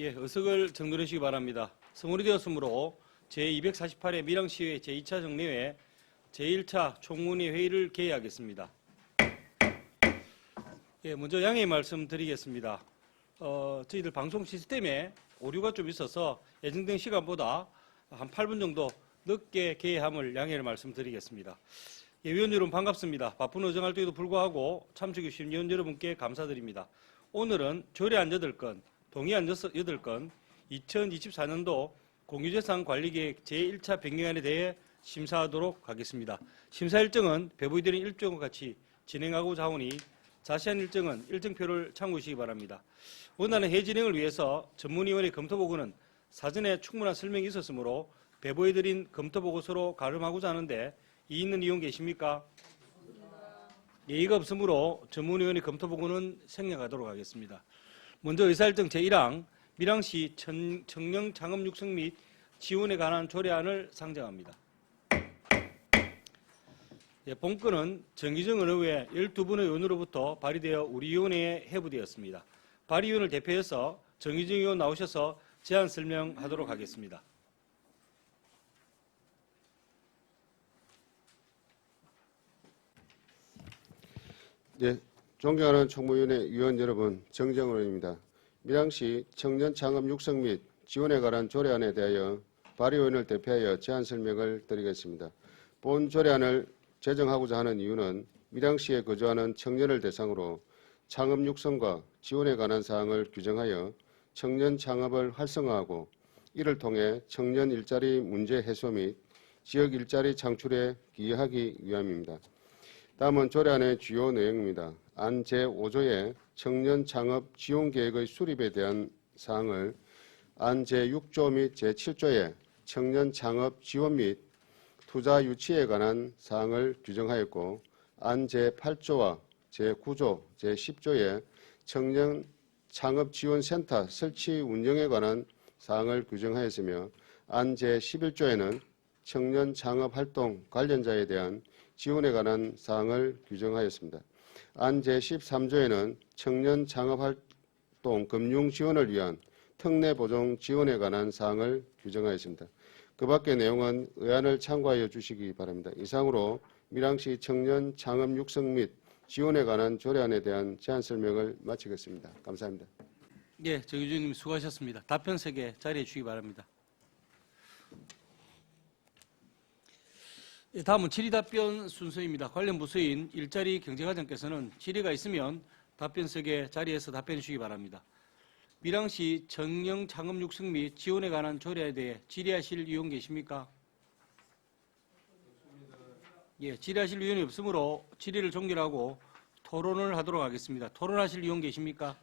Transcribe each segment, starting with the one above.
예, 의석을 정돈하시기 바랍니다. 성원이 되었으므로 제248회 밀양시회 제2차 정례회 제1차 총무위 회의를 개의하겠습니다. 예, 먼저 양해 말씀드리겠습니다. 저희들 방송 시스템에 오류가 좀 있어서 예정된 시간보다 한 8분 정도 늦게 개의함을 양해를 말씀드리겠습니다. 예, 위원 여러분 반갑습니다. 바쁜 의정 활동에도 불구하고 참석해 주신 위원 여러분께 감사드립니다. 오늘은 조례안 8건, 동의안 8건, 2024년도 공유재산 관리계획 제1차 변경안에 대해 심사하도록 하겠습니다. 심사 일정은 배부해드린 일정과 같이 진행하고자 하오니 자세한 일정은 일정표를 참고해 주시기 바랍니다. 원하는 회의 진행을 위해서 전문위원회 검토보고는 사전에 충분한 설명이 있었으므로 배부해드린 검토보고서로 가름하고자 하는데 이의 있는 의원 계십니까? 예의가 없으므로 전문위원회 검토보고는 생략하도록 하겠습니다. 먼저 의사일정 제1항 밀양시 청년 창업 육성 및 지원에 관한 조례안을 상정합니다. 예, 본건은 정기정 의뢰 12분의 의원으로부터 발의되어 우리 위원회에 회부되었습니다. 발의위원을 대표해서 정기정 의원 나오셔서 제안 설명하도록 하겠습니다. 네, 존경하는 총무위원회 위원 여러분, 정정원입니다. 밀양시 청년 창업 육성 및 지원에 관한 조례안에 대하여 발의위원을 대표하여 제안 설명을 드리겠습니다. 본 조례안을 제정하고자 하는 이유는 밀양시에 거주하는 청년을 대상으로 창업 육성과 지원에 관한 사항을 규정하여 청년 창업을 활성화하고 이를 통해 청년 일자리 문제 해소 및 지역 일자리 창출에 기여하기 위함입니다. 다음은 조례안의 주요 내용입니다. 안 제5조의 청년 창업 지원 계획의 수립에 대한 사항을 안 제6조 및 제7조의 청년 창업 지원 및 투자 유치에 관한 사항을 규정하였고, 안 제8조와 제9조, 제10조의 청년 창업 지원센터 설치 운영에 관한 사항을 규정하였으며, 안 제11조에는 청년 창업 활동 관련자에 대한 지원에 관한 사항을 규정하였습니다. 안 제13조에는 청년 창업활동 금융 지원을 위한 특례 보정 지원에 관한 사항을 규정하였습니다. 그 밖의 내용은 의안을 참고하여 주시기 바랍니다. 이상으로 밀양시 청년 창업 육성 및 지원에 관한 조례안에 대한 제안 설명을 마치겠습니다. 감사합니다. 예, 정의주님 수고하셨습니다. 답변 3개 자리해 주시기 바랍니다. 예, 다음은 질의답변 순서입니다. 관련 부서인 일자리 경제과장께서는 질의가 있으면 답변 3개 자리에서 답변해 주시기 바랍니다. 밀양시 청년 창업 육성 및 지원에 관한 조례에 대해 질의하실 의원 계십니까? 예, 질의하실 의원이 없으므로 질의를 종결하고 토론을 하도록 하겠습니다. 토론하실 의원 계십니까?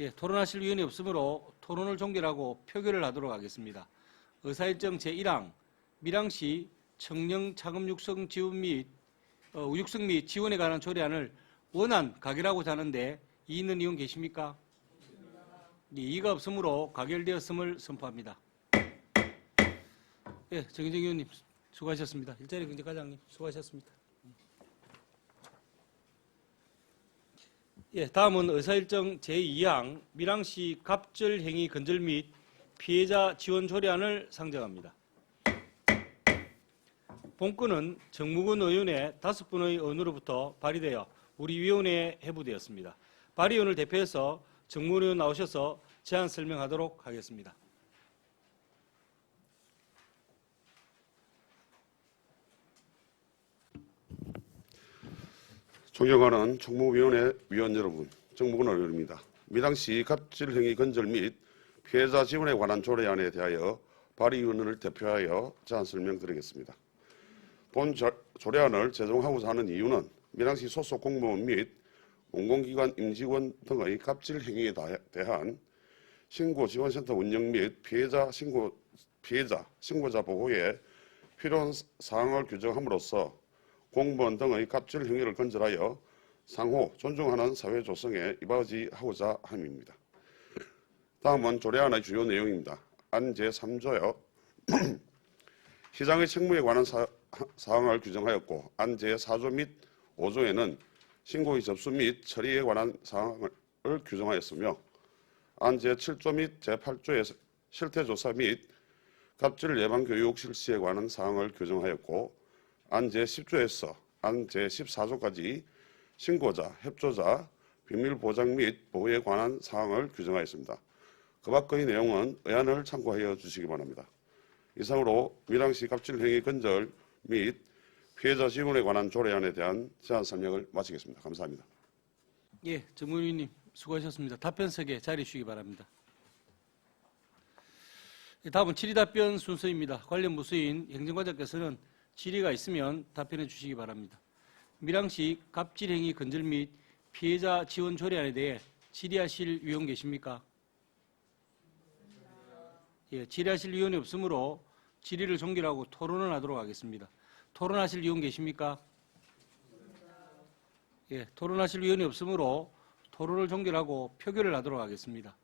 예, 토론하실 의원이 없으므로 토론을 종결하고 표결을 하도록 하겠습니다. 의사일정 제1항 밀양시 청년 창업 육성 지원 및 육성 및 지원에 관한 조례안을 원안 가결하고자 하는데 이의 있는 의원 계십니까? 예, 이의가 없으므로 가결되었음을 선포합니다. 예, 정의정 의원님 수고하셨습니다. 일자리 경제과장님 수고하셨습니다. 예, 다음은 의사일정 제2항 밀양시 갑절행위 근절 및 피해자 지원 조례안을 상정합니다. 본건은 정무근 의원의 5분의 의원으로부터 발의되어 우리 위원회에 회부되었습니다. 발의위원을 대표해서 정무근 의원 나오셔서 제안 설명하도록 하겠습니다. 존경하는 총무위원회 위원 여러분, 정무근 의원입니다. 밀양시 갑질행위 근절 및 피해자 지원에 관한 조례안에 대하여 발의위원을 대표하여 제안 설명드리겠습니다. 본 조례안을 제정하고자 하는 이유는 밀양시 소속 공무원 및 공공기관 임직원 등의 갑질 행위에 대한 신고지원센터 운영 및 피해자 신고자 보호에 필요한 사항을 규정함으로써 공무원 등의 갑질 행위를 근절하여 상호 존중하는 사회 조성에 이바지하고자 함입니다. 다음은 조례안의 주요 내용입니다. 안 제3조요. 시장의 책무에 관한 사항을 규정하였고, 안 제4조 및 5조에는 신고의 접수 및 처리에 관한 사항을 규정하였으며, 안 제7조 및 제8조의 실태조사 및 갑질 예방 교육 실시에 관한 사항을 규정하였고, 안 제10조에서 안 제14조까지 신고자, 협조자, 비밀 보장 및 보호에 관한 사항을 규정하였습니다. 그 밖의 내용은 의안을 참고하여 주시기 바랍니다. 이상으로 밀양시 갑질행위 근절 및 피해자 지원에 관한 조례안에 대한 제안 설명을 마치겠습니다. 감사합니다. 예, 정무위원님 수고하셨습니다. 답변석에 자리해 주시기 바랍니다. 다음은 질의답변 순서입니다. 관련 부서인 행정과장께서는 질의가 있으면 답변해 주시기 바랍니다. 밀양시 갑질행위 근절 및 피해자 지원 조례안에 대해 질의하실 위원 계십니까? 예, 질의하실 위원이 없으므로 질의를 종결하고 토론을 하도록 하겠습니다. 토론하실 위원 계십니까? 예, 토론하실 위원이 없으므로 토론을 종결하고 표결을 하도록 하겠습니다.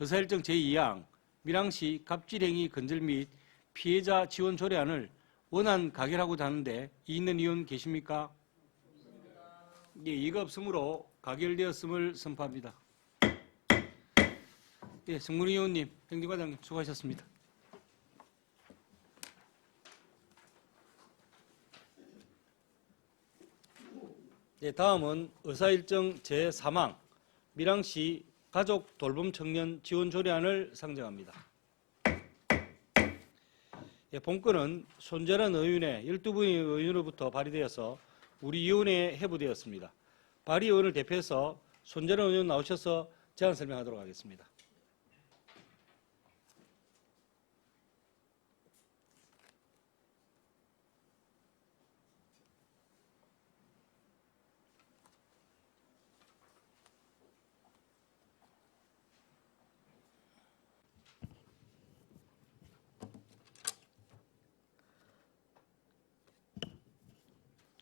의사일정 제2항 밀양시 갑질행위 근절 및 피해자 지원 조례안을 원안 가결하고자 하는데 이 있는 위원 계십니까? 예, 이가 없으므로 가결되었음을 선포합니다. 예, 정문희 의원님, 행정과장님 수고하셨습니다. 예, 다음은 의사일정 제3항 밀양시 가족 돌봄 청년 지원 조례안을 상정합니다. 예, 본건은 손재란 의원의 12분의 의원으로부터 발의되어서 우리 위원회에 회부되었습니다. 발의 의원을 대표해서 손재란 의원 나오셔서 제안 설명하도록 하겠습니다.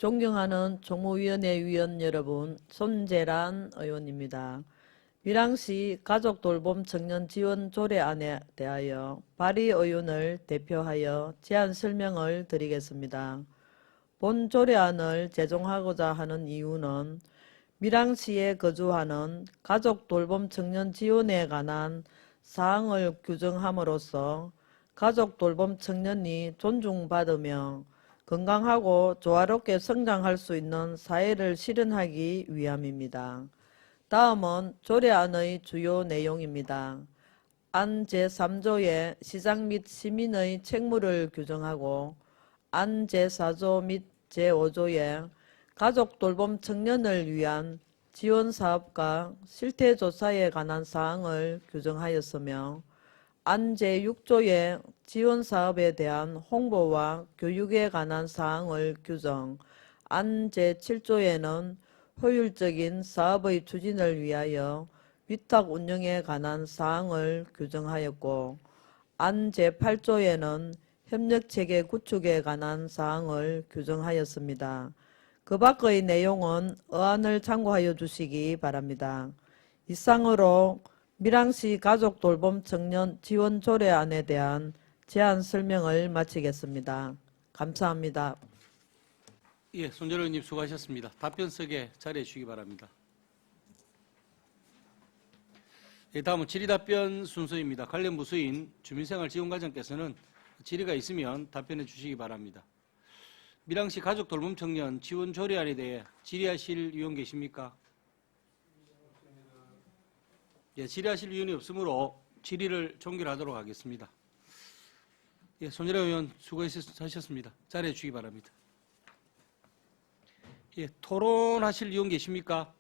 존경하는 종무위원회 위원 여러분, 손재란 의원입니다. 밀양시 가족돌봄 청년 지원 조례안에 대하여 발의 의원을 대표하여 제안 설명을 드리겠습니다. 본 조례안을 제정하고자 하는 이유는 밀양시에 거주하는 가족돌봄 청년 지원에 관한 사항을 규정함으로써 가족돌봄 청년이 존중받으며 건강하고 조화롭게 성장할 수 있는 사회를 실현하기 위함입니다. 다음은 조례안의 주요 내용입니다. 안 제3조에 시장 및 시민의 책무를 규정하고 안 제4조 및 제5조에 가족돌봄 청년을 위한 지원사업과 실태조사에 관한 사항을 규정하였으며 안 제6조에 지원사업에 대한 홍보와 교육에 관한 사항을 규정, 안 제7조에는 효율적인 사업의 추진을 위하여 위탁 운영에 관한 사항을 규정하였고, 안 제8조에는 협력체계 구축에 관한 사항을 규정하였습니다. 그 밖의 내용은 의안을 참고하여 주시기 바랍니다. 이상으로 밀양시 가족돌봄 청년 지원 조례안에 대한 제안 설명을 마치겠습니다. 감사합니다. 예, 손재란 의원님 수고하셨습니다. 답변석에 자리해 주시기 바랍니다. 예, 다음은 질의답변 순서입니다. 관련 부서인 주민생활지원과장께서는 질의가 있으면 답변해 주시기 바랍니다. 밀양시 가족돌봄 청년 지원 조례안에 대해 질의하실 위원 계십니까? 예, 질의하실 위원이 없으므로 질의를 종결하도록 하겠습니다. 예, 손재란 의원 수고하셨습니다. 자리해 주시기 바랍니다. 예, 토론하실 위원 계십니까?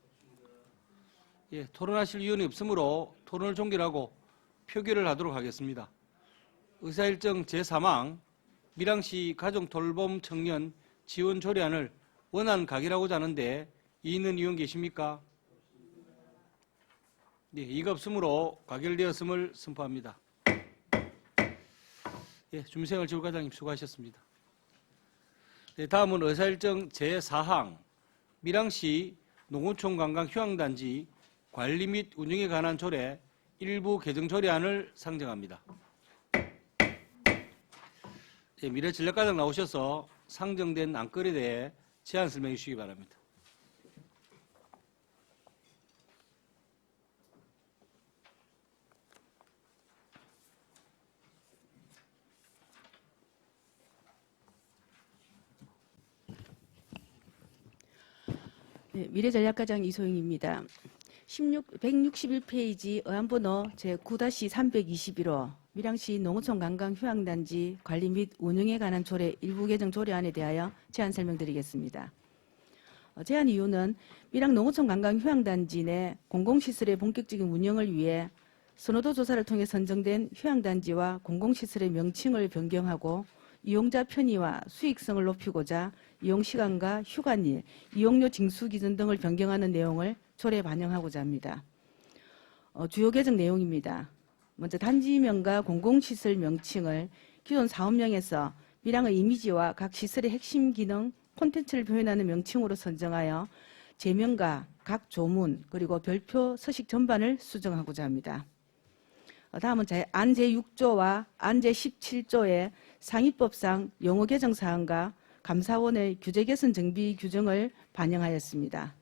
예, 토론하실 위원이 없으므로 토론을 종결하고 표결을 하도록 하겠습니다. 의사일정 제3항 밀양시 가족돌봄 청년 지원 조례안을 원안 가결하고자 하는데 이 있는 위원 계십니까? 네, 이가 없으므로 가결되었음을 선포합니다. 예, 주민생활지원과장님 수고하셨습니다. 네, 다음은 의사일정 제4항 밀양시 농어촌 관광 휴양단지 관리 및 운영에 관한 조례 일부 개정 조례안을 상정합니다. 예, 미래전략과장 나오셔서 상정된 안건에 대해 제안 설명해 주시기 바랍니다. 네, 미래전략과장 이소영입니다. 161페이지 의안번호 제9-321호 밀양시 농어촌 관광 휴양단지 관리 및 운영에 관한 조례 일부 개정 조례안에 대하여 제안 설명드리겠습니다. 제안 이유는 밀양 농어촌 관광 휴양단지 내 공공시설의 본격적인 운영을 위해 선호도 조사를 통해 선정된 휴양단지와 공공시설의 명칭을 변경하고 이용자 편의와 수익성을 높이고자 이용시간과 휴관일, 이용료 징수 기준 등을 변경하는 내용을 조례에 반영하고자 합니다. 주요 개정 내용입니다. 먼저 단지명과 공공시설 명칭을 기존 사업명에서 밀양의 이미지와 각 시설의 핵심 기능, 콘텐츠를 표현하는 명칭으로 선정하여 제명과 각 조문 그리고 별표, 서식 전반을 수정하고자 합니다. 다음은 안 제6조와 안 제17조의 상위법상 용어 개정 사항과 감사원의 규제 개선 정비 규정을 반영하였습니다.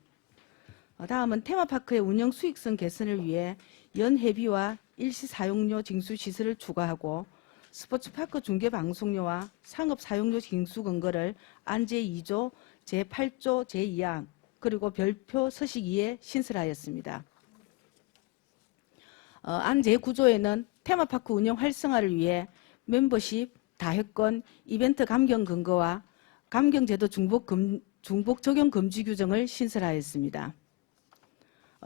다음은 테마파크의 운영 수익성 개선을 위해 연회비와 일시 사용료 징수 시설을 추가하고 스포츠파크 중계 방송료와 상업 사용료 징수 근거를 안 제2조, 제8조 제2항 그리고 별표 서식 2에 신설하였습니다. 안 제9조에는 테마파크 운영 활성화를 위해 멤버십, 다회권, 이벤트 감경 근거와 감경제도 중복 적용 금지 규정을 신설하였습니다.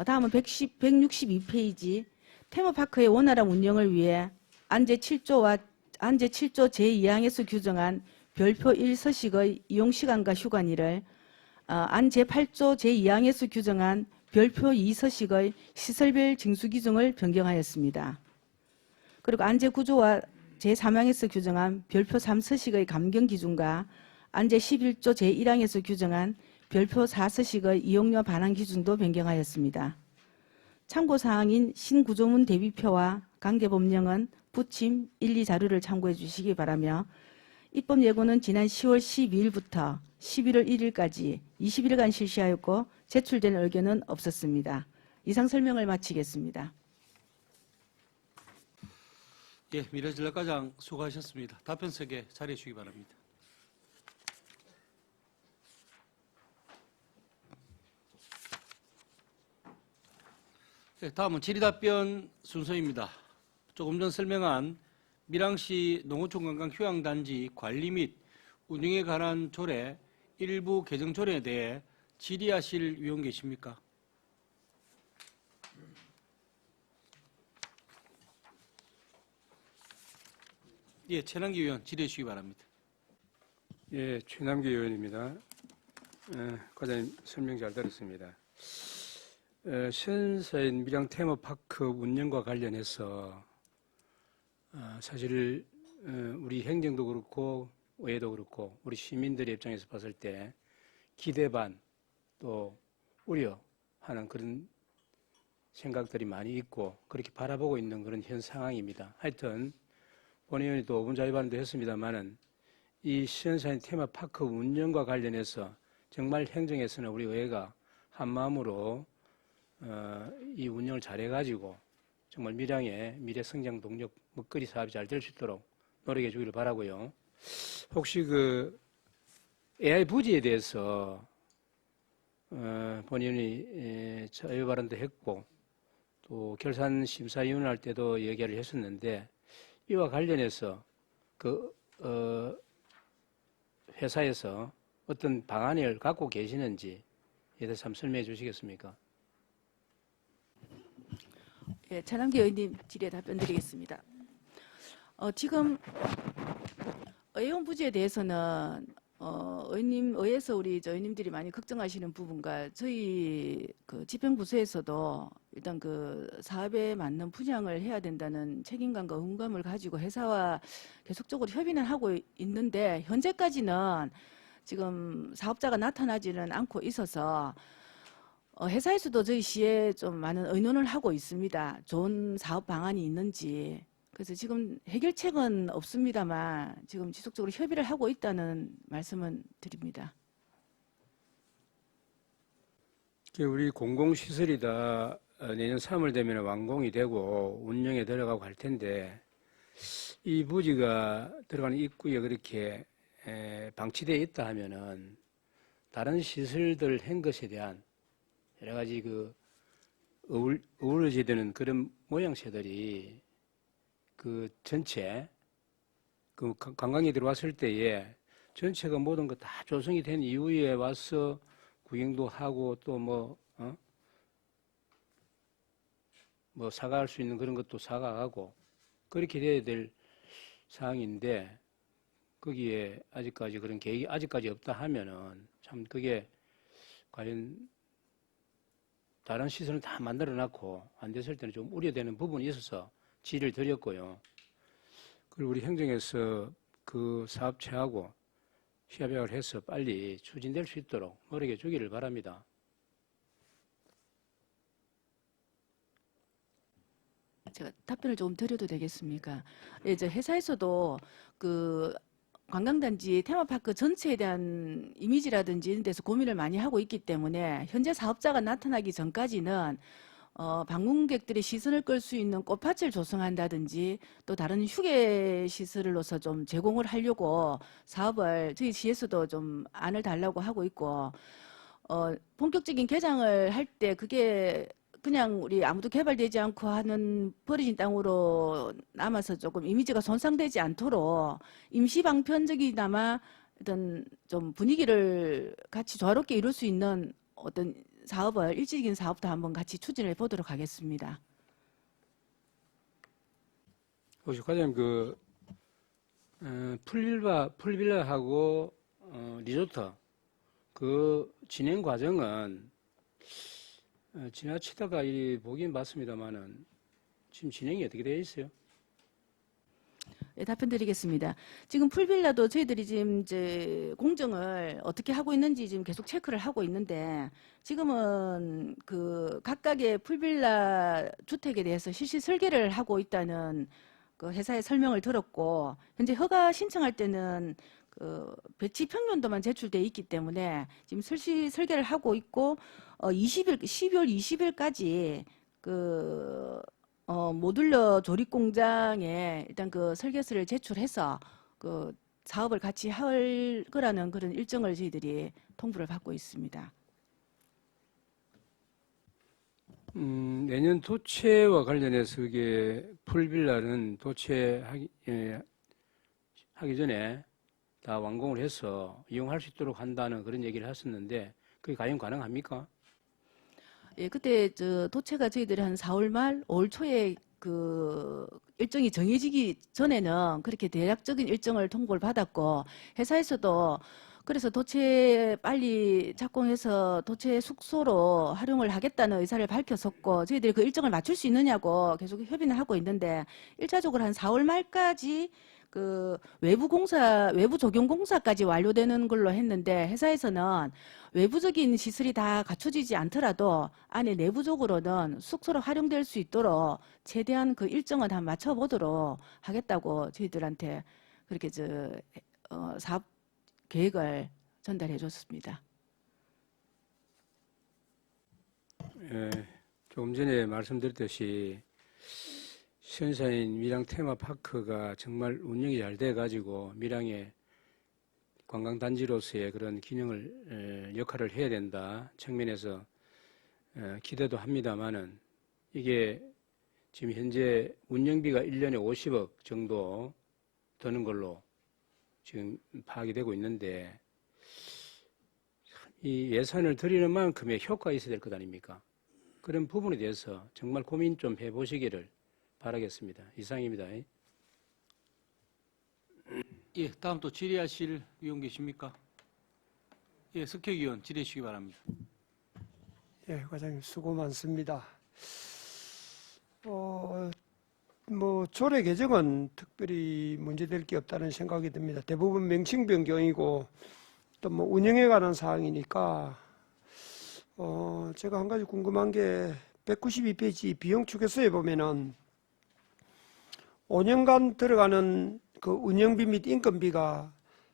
다음은 162페이지 테마파크의 원활한 운영을 위해 안 제7조와 안 제7조 제2항에서 규정한 별표 1서식의 이용시간과 휴관일을 안 제8조 제2항에서 규정한 별표 2서식의 시설별 징수 기준을 변경하였습니다. 그리고 안 제9조와 제3항에서 규정한 별표 3서식의 감경 기준과 안 제11조 제1항에서 규정한 별표 4서식의 이용료 반환 기준도 변경하였습니다. 참고사항인 신구조문 대비표와 관계법령은 부침 1, 2 자료를 참고해 주시기 바라며 입법 예고는 지난 10월 12일부터 11월 1일까지 20일간 실시하였고 제출된 의견은 없었습니다. 이상 설명을 마치겠습니다. 예, 미래전략과장 수고하셨습니다. 답변석에 자리해 주시기 바랍니다. 네, 다음은 질의답변 순서입니다. 조금 전 설명한 밀양시 농어촌관광 휴양단지 관리 및 운영에 관한 조례 일부 개정 조례에 대해 질의하실 위원 계십니까? 예, 최남기 의원 질의해 주시기 바랍니다. 예, 최남기 의원입니다. 과장님 설명 잘 들었습니다. 신사인 밀양 테마파크 운영과 관련해서 사실 우리 행정도 그렇고 의회도 그렇고 우리 시민들의 입장에서 봤을 때 기대 반 또 우려하는 그런 생각들이 많이 있고 그렇게 바라보고 있는 그런 현 상황입니다. 하여튼 본 의원이 또 5분 자유 발언도 했습니다만은 이 시연사인 테마파크 운영과 관련해서 정말 행정에서는 우리 의회가 한마음으로 이 운영을 잘해가지고 정말 밀양의 미래 성장 동력 먹거리 사업이 잘 될 수 있도록 노력해 주기를 바라고요. 혹시 그 AI 부지에 대해서 본의원이 자유 발언도 했고 또 결산 심사위원을 할 때도 얘기를 했었는데 이와 관련해서 그 회사에서 어떤 방안을 갖고 계시는지에 대해서 한번 설명해 주시겠습니까? 예, 차남기 의원님 질의에 답변드리겠습니다. 지금 의원 부지에 대해서는 의회에서 우리 의원님들이 많이 걱정하시는 부분과 저희 그 집행부서에서도 일단 그 사업에 맞는 분양을 해야 된다는 책임감과 의무감을 가지고 회사와 계속적으로 협의는 하고 있는데 현재까지는 지금 사업자가 나타나지는 않고 있어서 회사에서도 저희 시에 좀 많은 의논을 하고 있습니다. 좋은 사업 방안이 있는지. 그래서 지금 해결책은 없습니다만 지금 지속적으로 협의를 하고 있다는 말씀은 드립니다. 우리 공공시설이다 내년 3월 되면 완공이 되고 운영에 들어가고 할 텐데 이 부지가 들어가는 입구에 그렇게 방치되어 있다 하면은 다른 시설들 한 것에 대한 여러 가지 그 어우러져야 되는 그런 모양새들이 그 전체 그 관광이 들어왔을 때에 전체가 모든 거 다 조성이 된 이후에 와서 구경도 하고 또 뭐 사과할 수 있는 그런 것도 사과하고 그렇게 돼야 될 상황인데 거기에 아직까지 그런 계획이 아직까지 없다 하면은 참 그게 과연 다른 시설을 다 만들어 놨고 안 됐을 때는 좀 우려되는 부분이 있어서 질의를 드렸고요. 그리고 우리 행정에서 그 사업체하고 협약을 해서 빨리 추진될 수 있도록 노력해 주기를 바랍니다. 제가 답변을 좀 드려도 되겠습니까? 예, 저 회사에서도 그 관광단지 테마파크 전체에 대한 이미지라든지 이런 데서 고민을 많이 하고 있기 때문에 현재 사업자가 나타나기 전까지는 방문객들의 시선을 끌 수 있는 꽃밭을 조성한다든지 또 다른 휴게 시설로서 좀 제공을 하려고 사업을 저희 시에서도 좀 안을 달라고 하고 있고 본격적인 개장을 할 때 그게 그냥 우리 아무도 개발되지 않고 하는 버려진 땅으로 남아서 조금 이미지가 손상되지 않도록 임시 방편적이나마 어떤 좀 분위기를 같이 조화롭게 이룰 수 있는 어떤 사업을 일찍인 사업도 한번 같이 추진해 보도록 하겠습니다. 혹시 과장님 그 풀빌라하고 리조트 그 진행 과정은 지나치다가 보긴 봤습니다만은 지금 진행이 어떻게 되어 있어요? 네, 답변 드리겠습니다. 지금 풀빌라도 저희들이 지금 이제 공정을 어떻게 하고 있는지 지금 계속 체크를 하고 있는데 지금은 그 각각의 풀빌라 주택에 대해서 실시 설계를 하고 있다는 그 회사의 설명을 들었고 현재 허가 신청할 때는 그 배치 평면도만 제출돼 있기 때문에 지금 실시 설계를 하고 있고 12월 20일까지 그 모듈러 조립 공장에 일단 그 설계서를 제출해서 그 사업을 같이 할 거라는 그런 일정을 저희들이 통보를 받고 있습니다. 내년 도채와 관련해서 그게 풀빌라는 도채하기 하기 전에 다 완공을 해서 이용할 수 있도록 한다는 그런 얘기를 하셨는데 그게 과연 가능합니까? 예, 그때 저 도채가 저희들이 한 4월 말, 5월 초에 그 일정이 정해지기 전에는 그렇게 대략적인 일정을 통보를 받았고 회사에서도 그래서 도채 빨리 착공해서 도채 숙소로 활용을 하겠다는 의사를 밝혔었고 저희들이 그 일정을 맞출 수 있느냐고 계속 협의는 하고 있는데 1차적으로 한 4월 말까지 그 외부 적용 공사까지 완료되는 걸로 했는데 회사에서는 외부적인 시설이 다 갖춰지지 않더라도 안에 내부적으로는 숙소로 활용될 수 있도록 최대한 그 일정을 다 맞춰보도록 하겠다고 저희들한테 그렇게 사업 계획을 전달해 줬습니다. 조금 전에 말씀드렸듯이 시연사인 밀양 테마파크가 정말 운영이 잘 돼가지고 밀양의 관광단지로서의 그런 기능을 역할을 해야 된다 측면에서 기대도 합니다만은 이게 지금 현재 운영비가 1년에 50억 정도 드는 걸로 지금 파악이 되고 있는데 이 예산을 들이는 만큼의 효과가 있어야 될 것 아닙니까? 그런 부분에 대해서 정말 고민 좀 해보시기를 바라겠습니다. 이상입니다. 예, 다음 또 질의하실 의원 계십니까? 예, 석혁 의원 질의해 주시기 바랍니다. 예, 과장님 수고 많습니다. 조례 개정은 특별히 문제될 게 없다는 생각이 듭니다. 대부분 명칭 변경이고 또 운영에 관한 사항이니까 제가 한 가지 궁금한 게 192페이지 비용 추계서에 보면은 5년간 들어가는 그 운영비 및 인건비가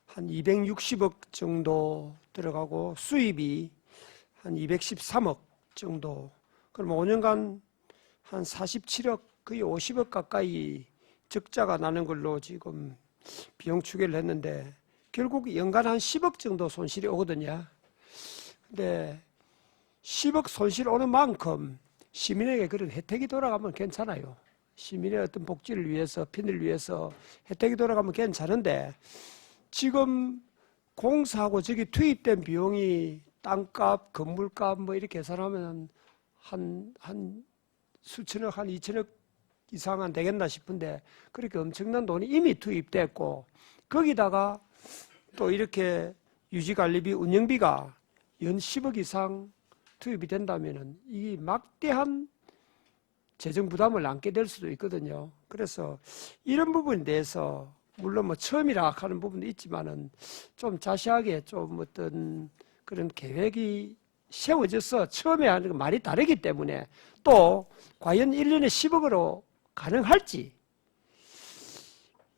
한 260억 정도 들어가고 수입이 한 213억 정도. 그럼 5년간 한 47억 거의 50억 가까이 적자가 나는 걸로 지금 비용 추계를 했는데 결국 연간 한 10억 정도 손실이 오거든요. 근데 10억 손실 오는 만큼 시민에게 그런 혜택이 돌아가면 괜찮아요. 시민의 어떤 복지를 위해서, 핀을 위해서 혜택이 돌아가면 괜찮은데 지금 공사하고 저기 투입된 비용이 땅값, 건물값 뭐 이렇게 계산하면 한 수천억, 한 2천억 이상은 되겠나 싶은데 그렇게 엄청난 돈이 이미 투입됐고 거기다가 또 이렇게 유지관리비, 운영비가 연 10억 이상 투입이 된다면은 이 막대한 재정 부담을 안게 될 수도 있거든요. 그래서 이런 부분에 대해서 물론 뭐 처음이라 하는 부분도 있지만은 좀 자세하게 좀 어떤 그런 계획이 세워져서 처음에 하는 건 말이 다르기 때문에 또 과연 1년에 10억으로 가능할지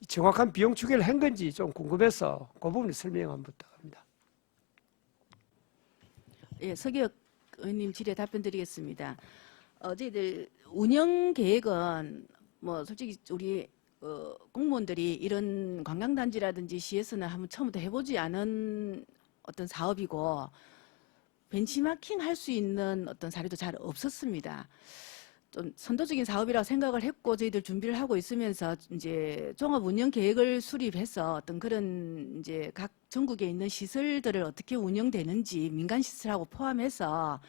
정확한 비용 추계를 한 건지 좀 궁금해서 그 부분을 설명 한번 부탁합니다. 예, 서기혁 의원님 질의에 답변 드리겠습니다. 저희들 운영 계획은 뭐 솔직히 우리 공무원들이 이런 관광단지라든지 시에서는 한번 처음부터 해보지 않은 어떤 사업이고 벤치마킹 할 수 있는 어떤 사례도 잘 없었습니다. 좀 선도적인 사업이라고 생각을 했고 저희들 준비를 하고 있으면서 이제 종합 운영 계획을 수립해서 어떤 그런 이제 각 전국에 있는 시설들을 어떻게 운영되는지 민간 시설하고 포함해서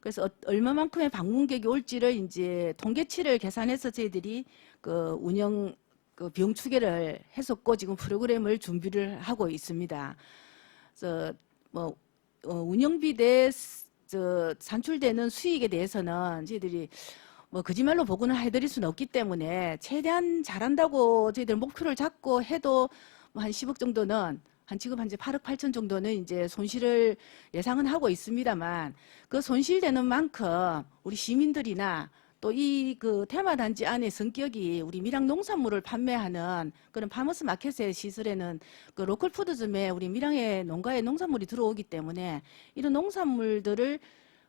그래서 얼마만큼의 방문객이 올지를 이제 통계치를 계산해서 저희들이 그 운영 그 비용 추계를 했었고 지금 프로그램을 준비를 하고 있습니다. 그래서 뭐 운영비 대 산출되는 수익에 대해서는 저희들이 뭐 거짓말로 보고는 해드릴 수는 없기 때문에 최대한 잘한다고 저희들 목표를 잡고 해도 뭐 한 10억 정도는 지금 현재 8억 8천 정도는 이제 손실을 예상은 하고 있습니다만 그 손실되는 만큼 우리 시민들이나 또 이 그 테마단지 안에 성격이 우리 밀양 농산물을 판매하는 그런 파머스 마켓의 시설에는 그 로컬 푸드점에 우리 밀양의 농가의 농산물이 들어오기 때문에 이런 농산물들을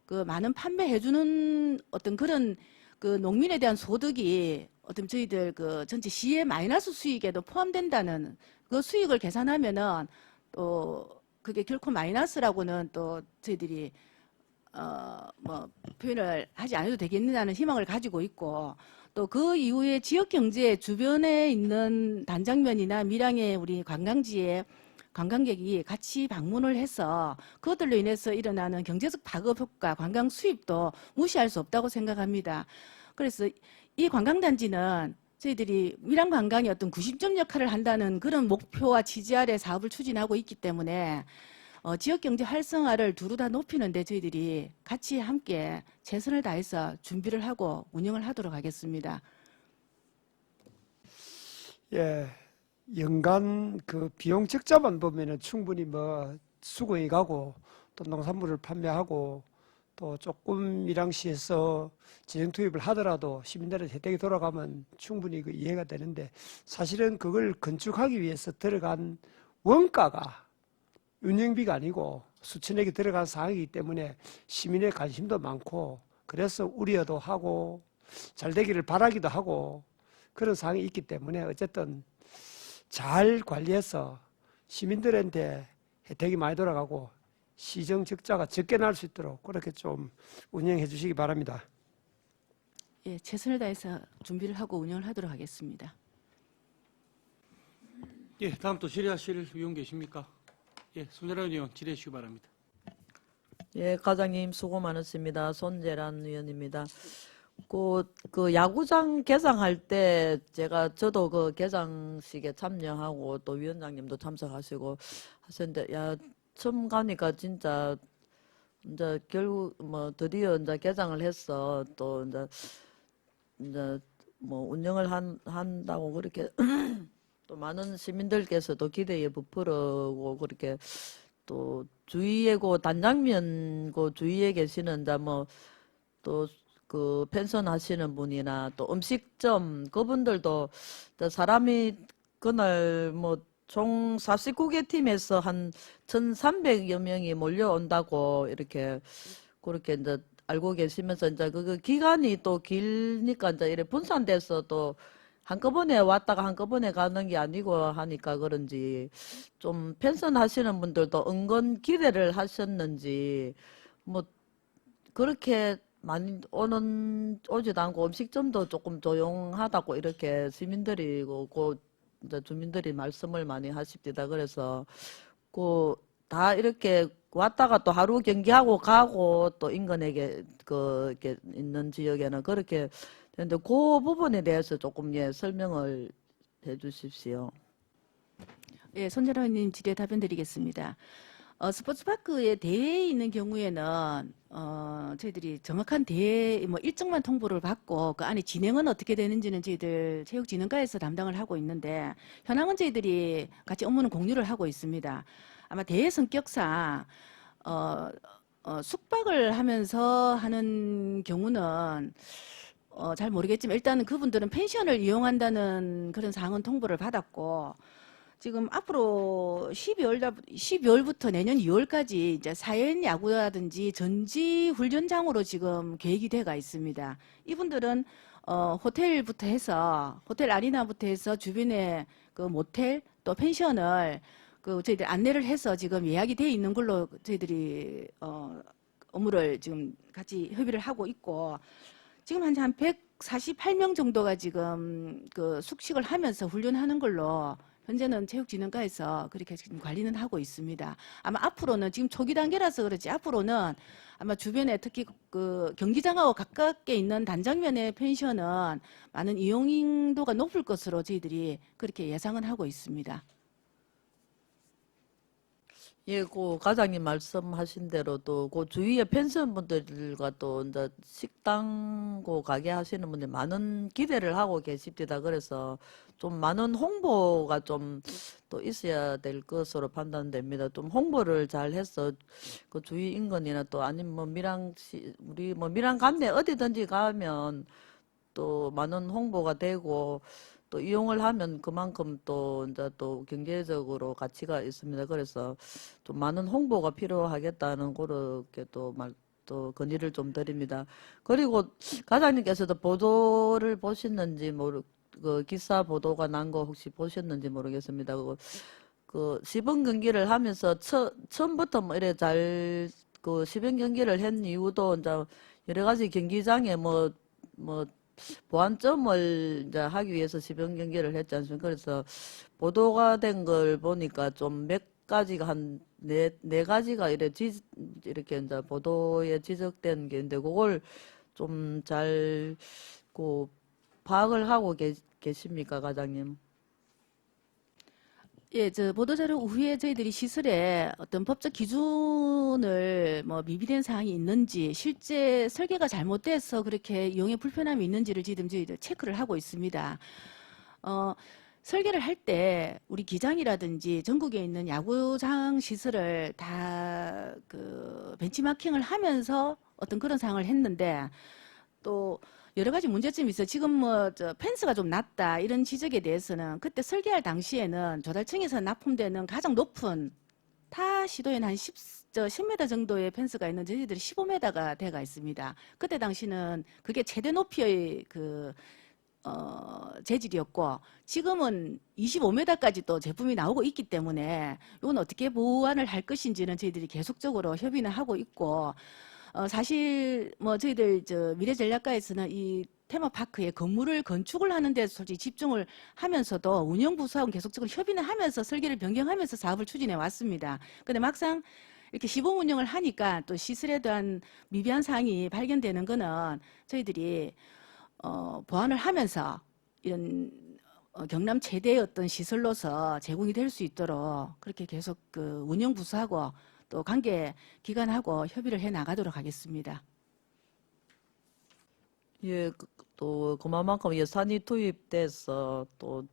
그 많은 판매해주는 어떤 그런 그 농민에 대한 소득이 어떤 저희들 그 전체 시의 마이너스 수익에도 포함된다는 그 수익을 계산하면은 또 그게 결코 마이너스라고는 또 저희들이 뭐 표현을 하지 않아도 되겠느냐는 희망을 가지고 있고 또 그 이후에 지역 경제 주변에 있는 단장면이나 밀양의 우리 관광지에 관광객이 같이 방문을 해서 그것들로 인해서 일어나는 경제적 파급 효과, 관광 수입도 무시할 수 없다고 생각합니다. 그래서 이 관광단지는 저희들이 밀양 관광이 어떤 구심점 역할을 한다는 그런 목표와 취지 아래 사업을 추진하고 있기 때문에 지역 경제 활성화를 두루 다 높이는데 저희들이 같이 함께 최선을 다해서 준비를 하고 운영을 하도록 하겠습니다. 예, 연간 그 비용 적자만 보면은 충분히 뭐 수공이 가고 또 농산물을 판매하고 또 조금 밀양시에서 재정 투입을 하더라도 시민들한테 혜택이 돌아가면 충분히 그 이해가 되는데 사실은 그걸 건축하기 위해서 들어간 원가가 운영비가 아니고 수천억이 들어간 상황이기 때문에 시민의 관심도 많고 그래서 우려도 하고 잘 되기를 바라기도 하고 그런 상황이 있기 때문에 어쨌든 잘 관리해서 시민들한테 혜택이 많이 돌아가고 시정 적자가 적게 날 수 있도록 그렇게 좀 운영해 주시기 바랍니다. 예, 최선을 다해서 준비를 하고 운영을 하도록 하겠습니다. 예, 다음 또 질의하실 의원 계십니까? 예, 손재란 의원 질의해 주시기 바랍니다. 예, 과장님 수고 많으십니다. 손재란 의원입니다. 그 야구장 개장할 때 저도 그 개장식에 참여하고 또 위원장님도 참석하시고 하셨는데 야 처음 가니까 진짜 이제 결국 뭐 드디어 이제 개장을 했어 또 이제 뭐 운영을 한다고 그렇게 또 많은 시민들께서도 기대에 부풀어고 그렇게 또 주위에 그 단장면 그 주위에 계시는 이제 뭐 또 그 펜션 하시는 분이나 또 음식점 그분들도 사람이 그날 뭐 총 49개 팀에서 한 1,300여 명이 몰려온다고 이렇게 그렇게 이제 알고 계시면서 이제 그 기간이 또 길니까 이제 이렇게 분산돼서 또 한꺼번에 왔다가 한꺼번에 가는 게 아니고 하니까 그런지 좀 펜션 하시는 분들도 은근 기대를 하셨는지 뭐 그렇게 많이 오지도 않고 음식점도 조금 조용하다고 이렇게 시민들이 이제 주민들이 말씀을 많이 하십니다. 그래서 다 이렇게 왔다가 또 하루 경기하고 가고 또 인근에게 이렇게 있는 지역에는 그렇게 되는데 그 부분에 대해서 조금 설명을 해주십시오. 예, 손재라 의원님 질의에 답변 드리겠습니다. 스포츠파크에 대회에 있는 경우에는 저희들이 정확한 대회 일정만 통보를 받고 그 안에 진행은 어떻게 되는지는 저희들 체육진흥과에서 담당을 하고 있는데 현황은 저희들이 같이 업무는 공유를 하고 있습니다. 아마 대회 성격상 숙박을 하면서 하는 경우는 잘 모르겠지만 일단은 그분들은 펜션을 이용한다는 그런 사항은 통보를 받았고 지금 앞으로 12월부터 내년 2월까지 이제 사연 야구라든지 전지 훈련장으로 지금 계획이 돼가 있습니다. 이분들은 호텔부터 해서 호텔 아리나부터 해서 주변에 그 모텔 또 펜션을 저희들 안내를 해서 지금 예약이 돼 있는 걸로 저희들이 업무를 지금 같이 협의를 하고 있고 지금 한 148명 정도가 지금 그 숙식을 하면서 훈련하는 걸로 현재는 체육진흥과에서 그렇게 지금 관리는 하고 있습니다. 아마 앞으로는 지금 초기 단계라서 그렇지 앞으로는 아마 주변에 특히 그 경기장하고 가깝게 있는 단장면의 펜션은 많은 이용도가 높을 것으로 저희들이 그렇게 예상은 하고 있습니다. 예, 과장님 말씀하신 대로도 주위에 펜션분들과 또 이제 식당 가게 하시는 분들 많은 기대를 하고 계십니다. 그래서 좀 많은 홍보가 좀 또 있어야 될 것으로 판단됩니다. 좀 홍보를 잘 해서 그 주위 인근이나 또 아니면 밀양시 우리 밀양 관내 어디든지 가면 또 많은 홍보가 되고 또 이용을 하면 그만큼 또 이제 또 경제적으로 가치가 있습니다. 그래서 좀 많은 홍보가 필요하겠다는 그렇게 또 건의를 좀 드립니다. 그리고 과장님께서도 보도를 보셨는지 그 기사 보도가 난 거 혹시 보셨는지 모르겠습니다. 시범 경기를 하면서 처음부터 이래 시범 경기를 한 이유도 이제 여러 가지 경기장에 보완점을 이제 하기 위해서 시범 경기를 했지 않습니까? 그래서 보도가 된 걸 보니까 좀 몇 가지가 한 네 가지가 이렇게 이제 보도에 지적된 게 있는데 그걸 좀 잘 파악을 하고 계십니까, 과장님? 예, 보도자료 후에 저희들이 시설에 어떤 법적 기준을 미비된 사항이 있는지 실제 설계가 잘못돼서 그렇게 이용에 불편함이 있는지를 지금 저희들 체크를 하고 있습니다. 설계를 할 때 우리 기장이라든지 전국에 있는 야구장 시설을 다 벤치마킹을 하면서 어떤 그런 사항을 했는데 또 여러 가지 문제점이 있어요. 지금 펜스가 좀 낮다 이런 지적에 대해서는 그때 설계할 당시에는 조달청에서 납품되는 가장 높은 타 시도에는 한 10m 정도의 펜스가 있는데 저희들이 15m가 돼가 있습니다. 그때 당시는 그게 최대 높이의 재질이었고 지금은 25m까지 또 제품이 나오고 있기 때문에 이건 어떻게 보완을 할 것인지는 저희들이 계속적으로 협의는 하고 있고 사실 저희들 미래전략과에서는 이 테마파크의 건물을 건축을 하는 데 솔직히 집중을 하면서도 운영부서하고 계속적으로 협의는 하면서 설계를 변경하면서 사업을 추진해 왔습니다. 근데 막상 이렇게 시범 운영을 하니까 또 시설에 대한 미비한 사항이 발견되는 거는 저희들이 보완을 하면서 이런 경남 최대의 어떤 시설로서 제공이 될 수 있도록 그렇게 계속 운영부서하고 또 관계 기관하고 협의를 해 나가도록 하겠습니다. 예, 또 그만큼 예산이 투입돼서 또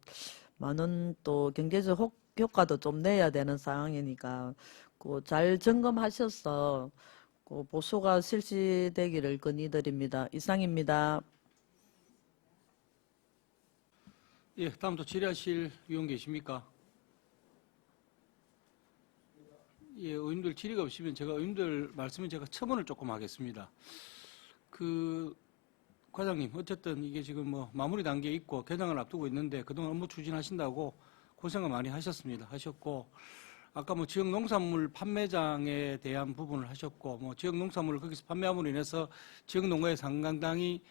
많은 또 경제적 효과도 좀 내야 되는 상황이니까 잘 점검하셔서 보수가 실시되기를 건의드립니다. 이상입니다. 예, 다음도 질의하실 위원 계십니까? 예, 의원들 질의가 없으면 제가 의원들 말씀은 제가 첨언을 조금 하겠습니다. 과장님, 어쨌든 이게 지금 마무리 단계에 있고 개장을 앞두고 있는데 그동안 업무 추진하신다고 고생을 많이 하셨습니다. 하셨고 아까 뭐 지역 농산물 판매장에 대한 부분을 하셨고, 뭐 지역 농산물을 거기서 판매함으로 인해서 지역 농가의 상당히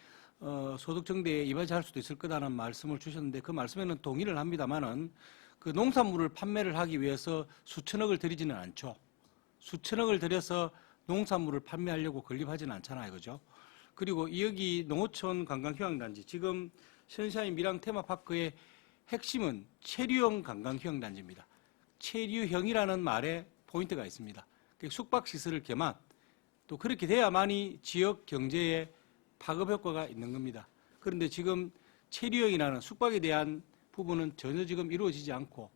소득 증대에 이바지할 수도 있을 거다라는 말씀을 주셨는데 그 말씀에는 동의를 합니다만은 그 농산물을 판매를 하기 위해서 수천억을 들이지는 않죠. 수천억을 들여서 농산물을 판매하려고 건립하지는 않잖아요, 그죠? 그리고 여기 농어촌 관광휴양단지 지금 선샤인 밀양 테마파크의 핵심은 체류형 관광휴양단지입니다. 체류형이라는 말에 포인트가 있습니다. 숙박시설을 겸한 또 그렇게 돼야만이 지역 경제에 파급 효과가 있는 겁니다. 그런데 지금 체류형이라는 숙박에 대한 부분은 전혀 지금 이루어지지 않고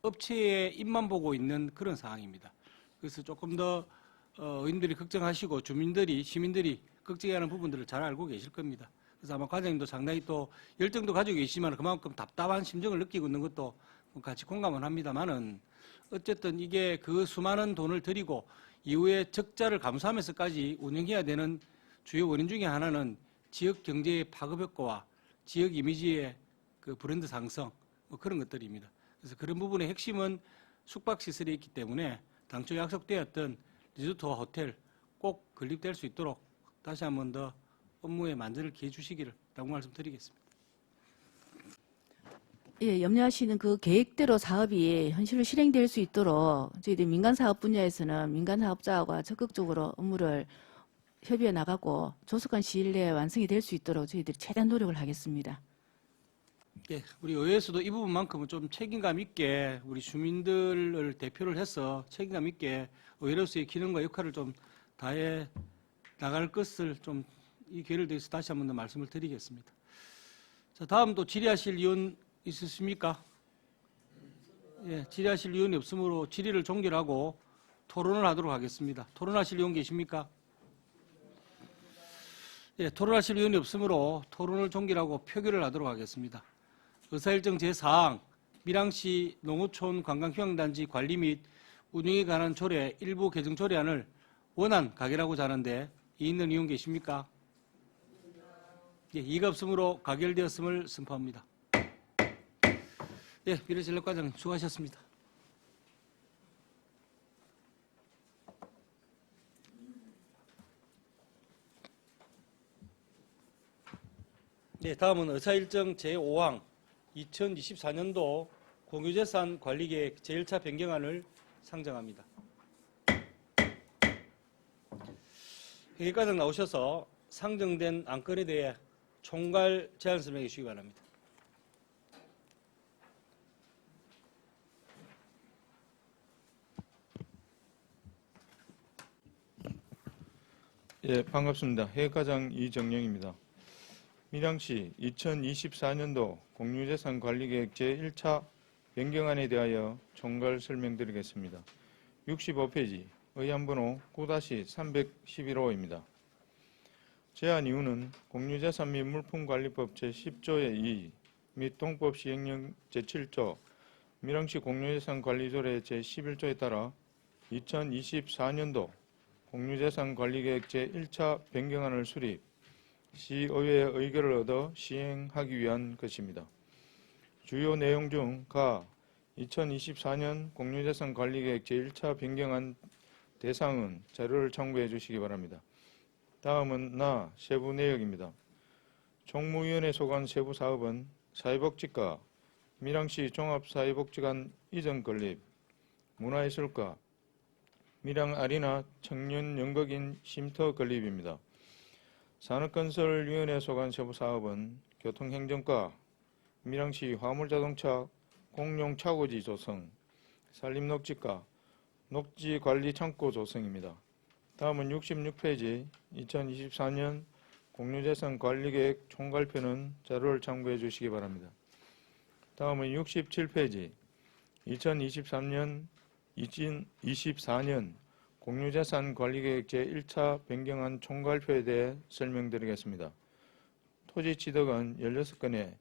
업체의 입만 보고 있는 그런 상황입니다. 그래서 조금 더 의원들이 걱정하시고 시민들이 걱정하는 부분들을 잘 알고 계실 겁니다. 그래서 아마 과장님도 상당히 또 열정도 가지고 계시지만 그만큼 답답한 심정을 느끼고 있는 것도 같이 공감은 합니다만은 어쨌든 이게 그 수많은 돈을 들이고 이후에 적자를 감수하면서까지 운영해야 되는 주요 원인 중에 하나는 지역 경제의 파급 효과와 지역 이미지의 그 브랜드 상승 뭐 그런 것들입니다. 그래서 그런 부분의 핵심은 숙박시설이 있기 때문에 당초 약속되었던 리조트와 호텔 꼭 건립될 수 있도록 다시 한 번 더 업무에 만전을 기해 주시기를 라고 말씀드리겠습니다. 예, 염려하시는 그 계획대로 사업이 현실로 실행될 수 있도록 저희들 민간 사업 분야에서는 민간 사업자와 적극적으로 업무를 협의해 나가고 조속한 시일 내에 완성이 될 수 있도록 저희들이 최대한 노력을 하겠습니다. 예, 우리 의회에서도 이 부분만큼은 좀 책임감 있게 우리 주민들을 대표를 해서 책임감 있게 의회로서의 기능과 역할을 좀 다해 나갈 것을 좀 이 기회를 대해서 다시 한 번 더 말씀을 드리겠습니다. 자, 다음 또 질의하실 의원 있으십니까? 예, 질의하실 의원이 없으므로 질의를 종결하고 토론을 하도록 하겠습니다. 토론하실 의원 계십니까? 예, 토론하실 의원이 없으므로 토론을 종결하고 표결을 하도록 하겠습니다. 의사일정 제4항 밀양시 농어촌 관광휴양단지 관리 및 운영에 관한 조례 일부 개정 조례안을 원안 가결하고자 하는데 이 있는 의원 계십니까? 예, 이가 없으므로 가결되었음을 선포합니다. 예, 미래전략과장 수고하셨습니다. 네, 다음은 의사일정 제5항 2024년도 공유재산 관리계획 제1차 변경안을 상정합니다. 회계과장 나오셔서 상정된 안건에 대해 총괄 제안 설명해 주시기 바랍니다. 예, 반갑습니다. 회계과장 이정영입니다. 밀양시 2024년도 공유재산 관리계획 제1차 변경안에 대하여 총괄 설명드리겠습니다. 65페이지 의안번호 9-311호입니다. 제안 이유는 공유재산 및 물품관리법 제10조의 2 및 동법 시행령 제7조 밀양시 공유재산 관리조례 제11조에 따라 2024년도 공유재산 관리계획 제1차 변경안을 수립, 시의회의 의결을 얻어 시행하기 위한 것입니다. 주요 내용 중 가 2024년 공유재산 관리계획 제1차 변경안 대상은 자료를 참고해 주시기 바랍니다. 다음은 나 세부 내역입니다. 총무위원회 소관 세부 사업은 사회복지과, 밀양시 종합사회복지관 이전 건립, 문화예술과, 밀양 아리나 청년 연극인 쉼터 건립입니다. 산업건설위원회 소관 세부 사업은 교통행정과, 밀양시 화물자동차 공용 차고지 조성, 산림녹지과, 녹지관리창고 조성입니다. 다음은 66페이지 2024년 공유재산 관리계획 총괄표는 자료를 참고해 주시기 바랍니다. 다음은 67페이지 2024년 공유재산 관리계획 제1차 변경안 총괄표에 대해 설명드리겠습니다. 토지 취득은 16건에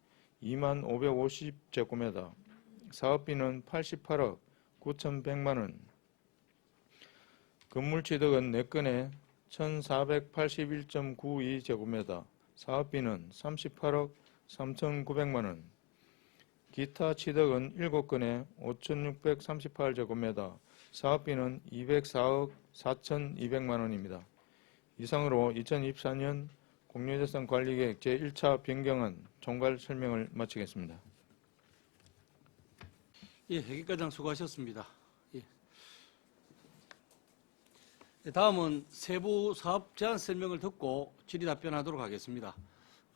2550제곱미터, 사업비는 88억 9100만원, 건물 취득은 4건에 1481.92제곱미터, 사업비는 38억 3900만원, 기타 취득은 7건에 5638제곱미터, 사업비는 204억 4,200만 원입니다. 이상으로 2024년 공유재산 관리계획 제1차 변경안 총괄 설명을 마치겠습니다. 예, 회계과장 수고하셨습니다. 예. 네, 다음은 세부 사업 제안 설명을 듣고 질의 답변하도록 하겠습니다.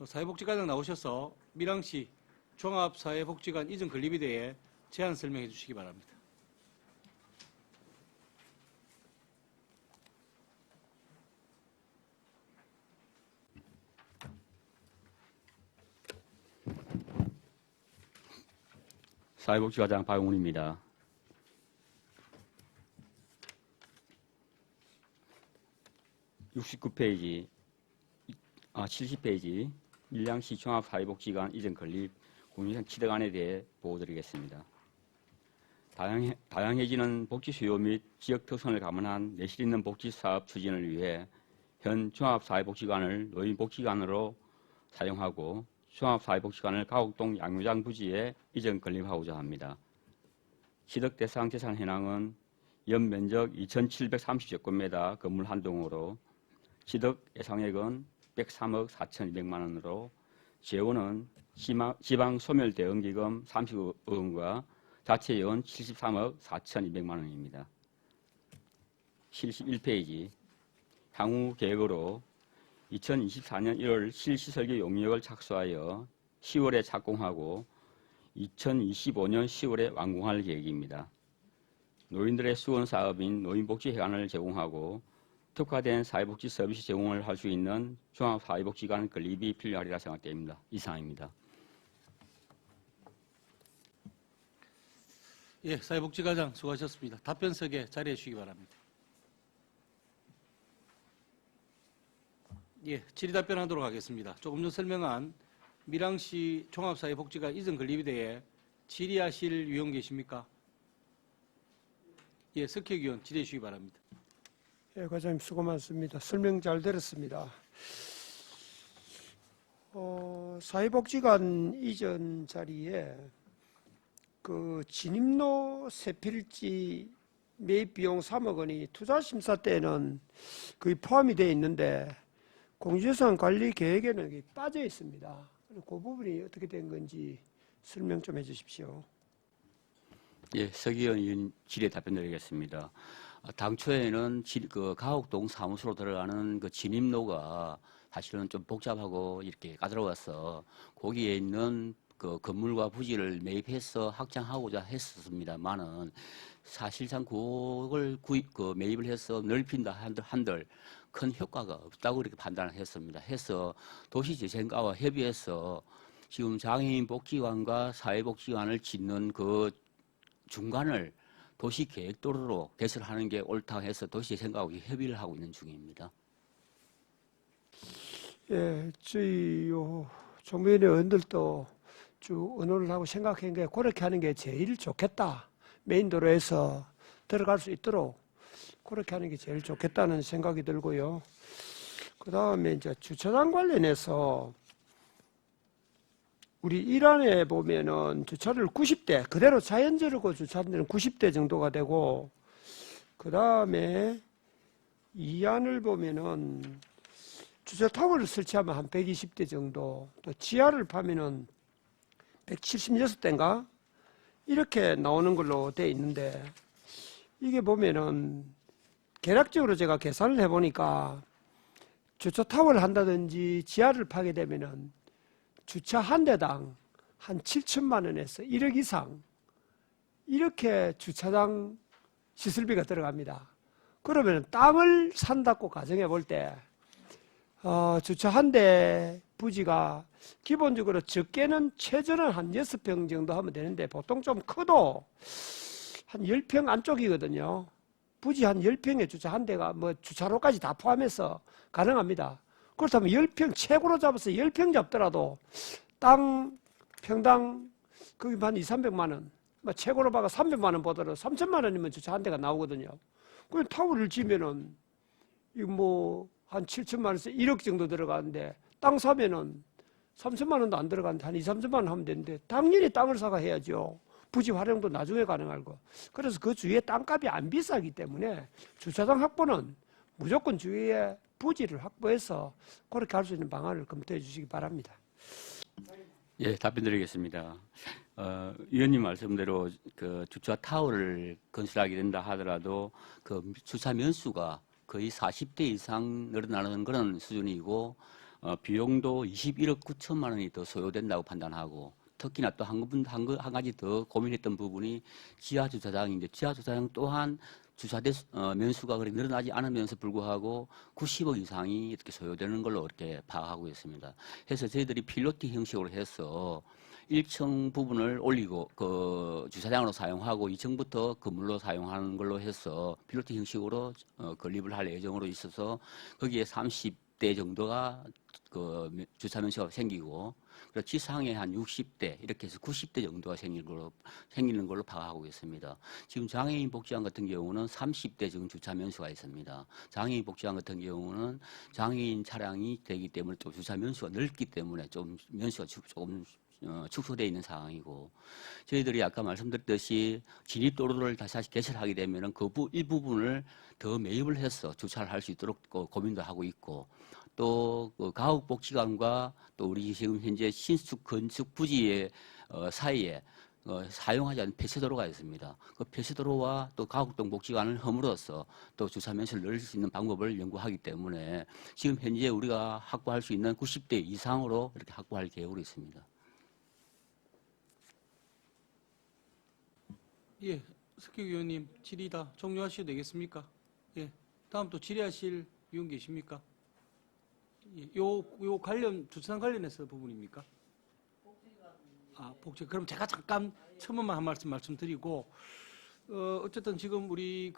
사회복지과장 나오셔서 밀양시 종합사회복지관 이전 건립에 대해 제안 설명해 주시기 바랍니다. 사회복지과장 박용훈입니다. 69페이지, 70페이지 밀양시 종합사회복지관 이전 건립 공유재산 취득안에 대해 보고드리겠습니다. 다양해지는 복지 수요 및 지역 특성을 감안한 내실 있는 복지 사업 추진을 위해 현 종합사회복지관을 노인복지관으로 사용하고 종합사회복지관을 가곡동 양묘장 부지에 이전 건립하고자 합니다. 취득 대상 재산 현황은 연면적 2,730제곱미터 건물 한 동으로 취득 예상액은 103억 4,200만 원으로 재원은 지방소멸대응기금 30억 원과 자체 예원 73억 4,200만 원입니다. 71페이지 향후 계획으로 2024년 1월 실시설계 용역을 착수하여 10월에 착공하고 2025년 10월에 완공할 계획입니다. 노인들의 수원 사업인 노인복지회관을 제공하고 특화된 사회복지 서비스 제공을 할 수 있는 종합사회복지관 건립이 필요하리라 생각됩니다. 이상입니다. 예, 사회복지과장 수고하셨습니다. 답변석에 자리해 주시기 바랍니다. 예, 질의 답변하도록 하겠습니다. 조금 전 설명한 밀양시 종합사회복지관 이전 건립에 대해 질의하실 위원 계십니까? 예, 석혜위원 질의해 주시기 바랍니다. 예, 과장님 수고 많습니다. 설명 잘 들었습니다. 사회복지관 이전 자리에 그 진입로 세 필지 매입 비용 3억 원이 투자 심사 때는 거의 포함이 되어 있는데 공유재산 관리 계획에는 빠져 있습니다. 그 부분이 어떻게 된 건지 설명 좀 해주십시오. 예, 석의원 질의 답변드리겠습니다. 당초에는 그 가곡동 사무소로 들어가는 그 진입로가 사실은 좀 복잡하고 이렇게 까다로워서 거기에 있는 그 건물과 부지를 매입해서 확장하고자 했었습니다만은 사실상 그걸 매입을 해서 넓힌다 한들 큰 효과가 없다고 이렇게 판단을 했습니다. 해서 도시재생과와 협의해서 지금 장애인 복지관과 사회복지관을 짓는 그 중간을 도시계획도로로 개설하는 게 옳다고 해서 도시재생과하고 협의를 하고 있는 중입니다. 예, 저희 정부위원회 의원들도 쭉 의논을 하고 생각한 게 그렇게 하는 게 제일 좋겠다. 메인 도로에서 들어갈 수 있도록 그렇게 하는 게 제일 좋겠다는 생각이 들고요. 그 다음에 이제 주차장 관련해서 우리 일안에 보면은 주차를 90대 그대로 자연적으로 주차하는 데는 90대 정도가 되고 그 다음에 이안을 보면은 주차 타워를 설치하면 한 120대 정도, 또 지하를 파면은 176대인가 이렇게 나오는 걸로 돼 있는데 이게 보면은 계략적으로 제가 계산을 해보니까 주차 타워를 한다든지 지하를 파게 되면은 주차 한 대당 한 7천만 원에서 1억 이상 이렇게 주차장 시설비가 들어갑니다. 그러면 땅을 산다고 가정해 볼 때 주차 한 대 부지가 기본적으로 적게는 최저는 한 6평 정도 하면 되는데 보통 좀 커도 한 10평 안쪽이거든요. 부지 한 10평에 주차 한 대가 뭐 주차로까지 다 포함해서 가능합니다. 그렇다면 10평 최고로 잡아서 10평 잡더라도 땅 평당 거기 한 2, 300만 원, 뭐 최고로 봐가 300만 원 보더라도 3천만 원이면 주차 한 대가 나오거든요. 그 타워를 지면은 이거 뭐 한 7천만 원에서 1억 정도 들어가는데 땅 사면은 3천만 원도 안 들어가는데 한 2, 3천만 원 하면 되는데 당연히 땅을 사가 해야죠. 부지 활용도 나중에 가능하고 그래서 그 주위에 땅값이 안 비싸기 때문에 주차장 확보는 무조건 주위에 부지를 확보해서 그렇게 할 수 있는 방안을 검토해 주시기 바랍니다. 예, 답변드리겠습니다. 위원님 말씀대로 그 주차 타워를 건설하게 된다 하더라도 그 주차 면수가 거의 40대 이상 늘어나는 그런 수준이고 비용도 21억 9천만 원이 더 소요된다고 판단하고 특히나 또 한 가지 더 고민했던 부분이 지하 주차장인데 지하 주차장 또한 주차대 면수가 그렇게 늘어나지 않으면서 불구하고 90억 이상이 이렇게 소요되는 걸로 이렇게 파악하고 있습니다. 그래서 저희들이 필로팅 형식으로 해서 1층 부분을 올리고 그 주차장으로 사용하고 2층부터 건물로 사용하는 걸로 해서 필로팅 형식으로 건립을 할 예정으로 있어서 거기에 30대 정도가 그 주차 면수가 생기고 그리고 지상에 한 60대 이렇게 해서 90대 정도가 생기는 걸로 파악하고 있습니다. 지금 장애인 복지관 같은 경우는 30대 지금 주차 면수가 있습니다. 장애인 복지관 같은 경우는 장애인 차량이 되기 때문에 또 주차 면수가 넓기 때문에 좀 면수가 조금 축소되어 있는 상황이고 저희들이 아까 말씀드렸듯이 진입도로를 다시 개설하게 되면은 그 일부분을 더 매입을 해서 주차를 할 수 있도록 고민도 하고 있고 또 그 가옥복지관과 또 우리 지금 현재 신축 건축 부지의 사이에 사용하지 않은 폐쇄도로가 있습니다. 그 폐쇄도로와 또 가옥동 복지관을 허물어서 또 주차 면수를 늘릴 수 있는 방법을 연구하기 때문에 지금 현재 우리가 확보할 수 있는 90대 이상으로 이렇게 확보할 계획으로 있습니다. 예, 석희 위원님 질의 다 종료하셔도 되겠습니까? 예, 다음 또 질의하실 위원 계십니까? 예, 요 관련 주차장 관련해서 부분입니까? 복지. 그럼 제가 잠깐 첨언만 한 말씀드리고 어쨌든 지금 우리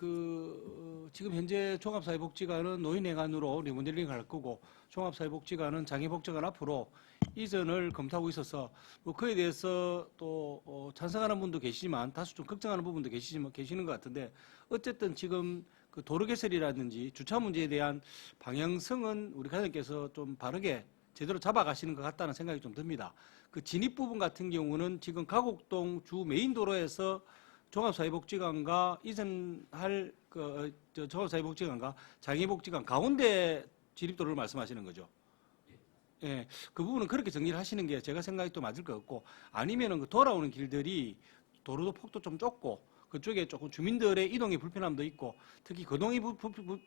지금 현재 종합사회복지관은 노인회관으로 리모델링 할 거고 종합사회복지관은 장애복지관 앞으로 이전을 검토하고 있어서 뭐 그에 대해서 또 찬성하는 분도 계시지만 다소 좀 걱정하는 부분도 계시는 것 같은데 어쨌든 지금 그 도로 개설이라든지 주차 문제에 대한 방향성은 우리 과장님께서 좀 바르게 제대로 잡아가시는 것 같다는 생각이 좀 듭니다. 그 진입 부분 같은 경우는 지금 가곡동 주 메인 도로에서 종합사회복지관과 이전할 종합사회복지관과 장애복지관 가운데 진입도로를 말씀하시는 거죠. 예, 그 부분은 그렇게 정리를 하시는 게 제가 생각이 또 맞을 것 같고 아니면은 그 돌아오는 길들이 도로도 폭도 좀 좁고 그쪽에 조금 주민들의 이동이 불편함도 있고 특히 거동이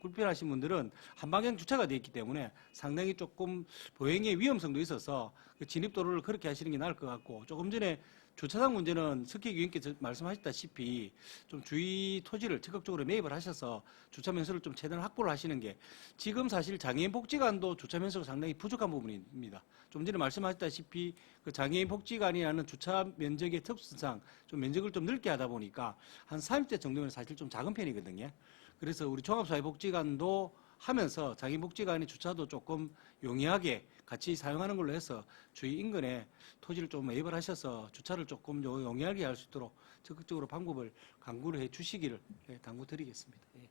불편하신 분들은 한 방향 주차가 되어 있기 때문에 상당히 조금 보행의 위험성도 있어서 그 진입도로를 그렇게 하시는 게 나을 것 같고 조금 전에 주차장 문제는 석희 위원께서 말씀하셨다시피 좀 주위 토지를 적극적으로 매입을 하셔서 주차 면수를 좀 최대한 확보를 하시는 게 지금 사실 장애인 복지관도 주차 면수가 상당히 부족한 부분입니다. 좀 전에 말씀하셨다시피 그 장애인 복지관이라는 주차 면적의 특수상 좀 면적을 좀 넓게 하다 보니까 한 30대 정도면 사실 좀 작은 편이거든요. 그래서 우리 종합사회복지관도 하면서 장애인 복지관의 주차도 조금 용이하게 같이 사용하는 걸로 해서 주위 인근에 토지를 좀 매입을 하셔서 주차를 조금 용이하게 할 수 있도록 적극적으로 방법을 강구를 해 주시기를 당부드리겠습니다. 예.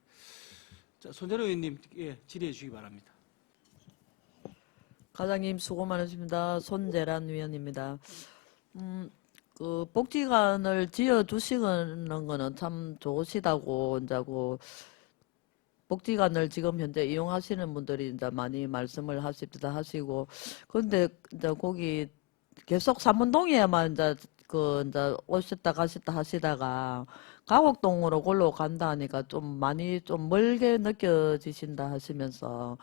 자, 손재료 의원님 질의해 주시기 바랍니다. 과장님 수고 많으십니다. 손재란 위원입니다. 그 복지관을 지어 주시는 거는 참 좋으시다고 이제고 복지관을 지금 현재 이용하시는 분들이 이제 많이 말씀을 하시고 근데 이제 거기 계속 삼문동에만 이제 이제 오셨다 가셨다 하시다가 가곡동으로 골로 간다 하니까 좀 많이 좀 멀게 느껴지신다 하시면서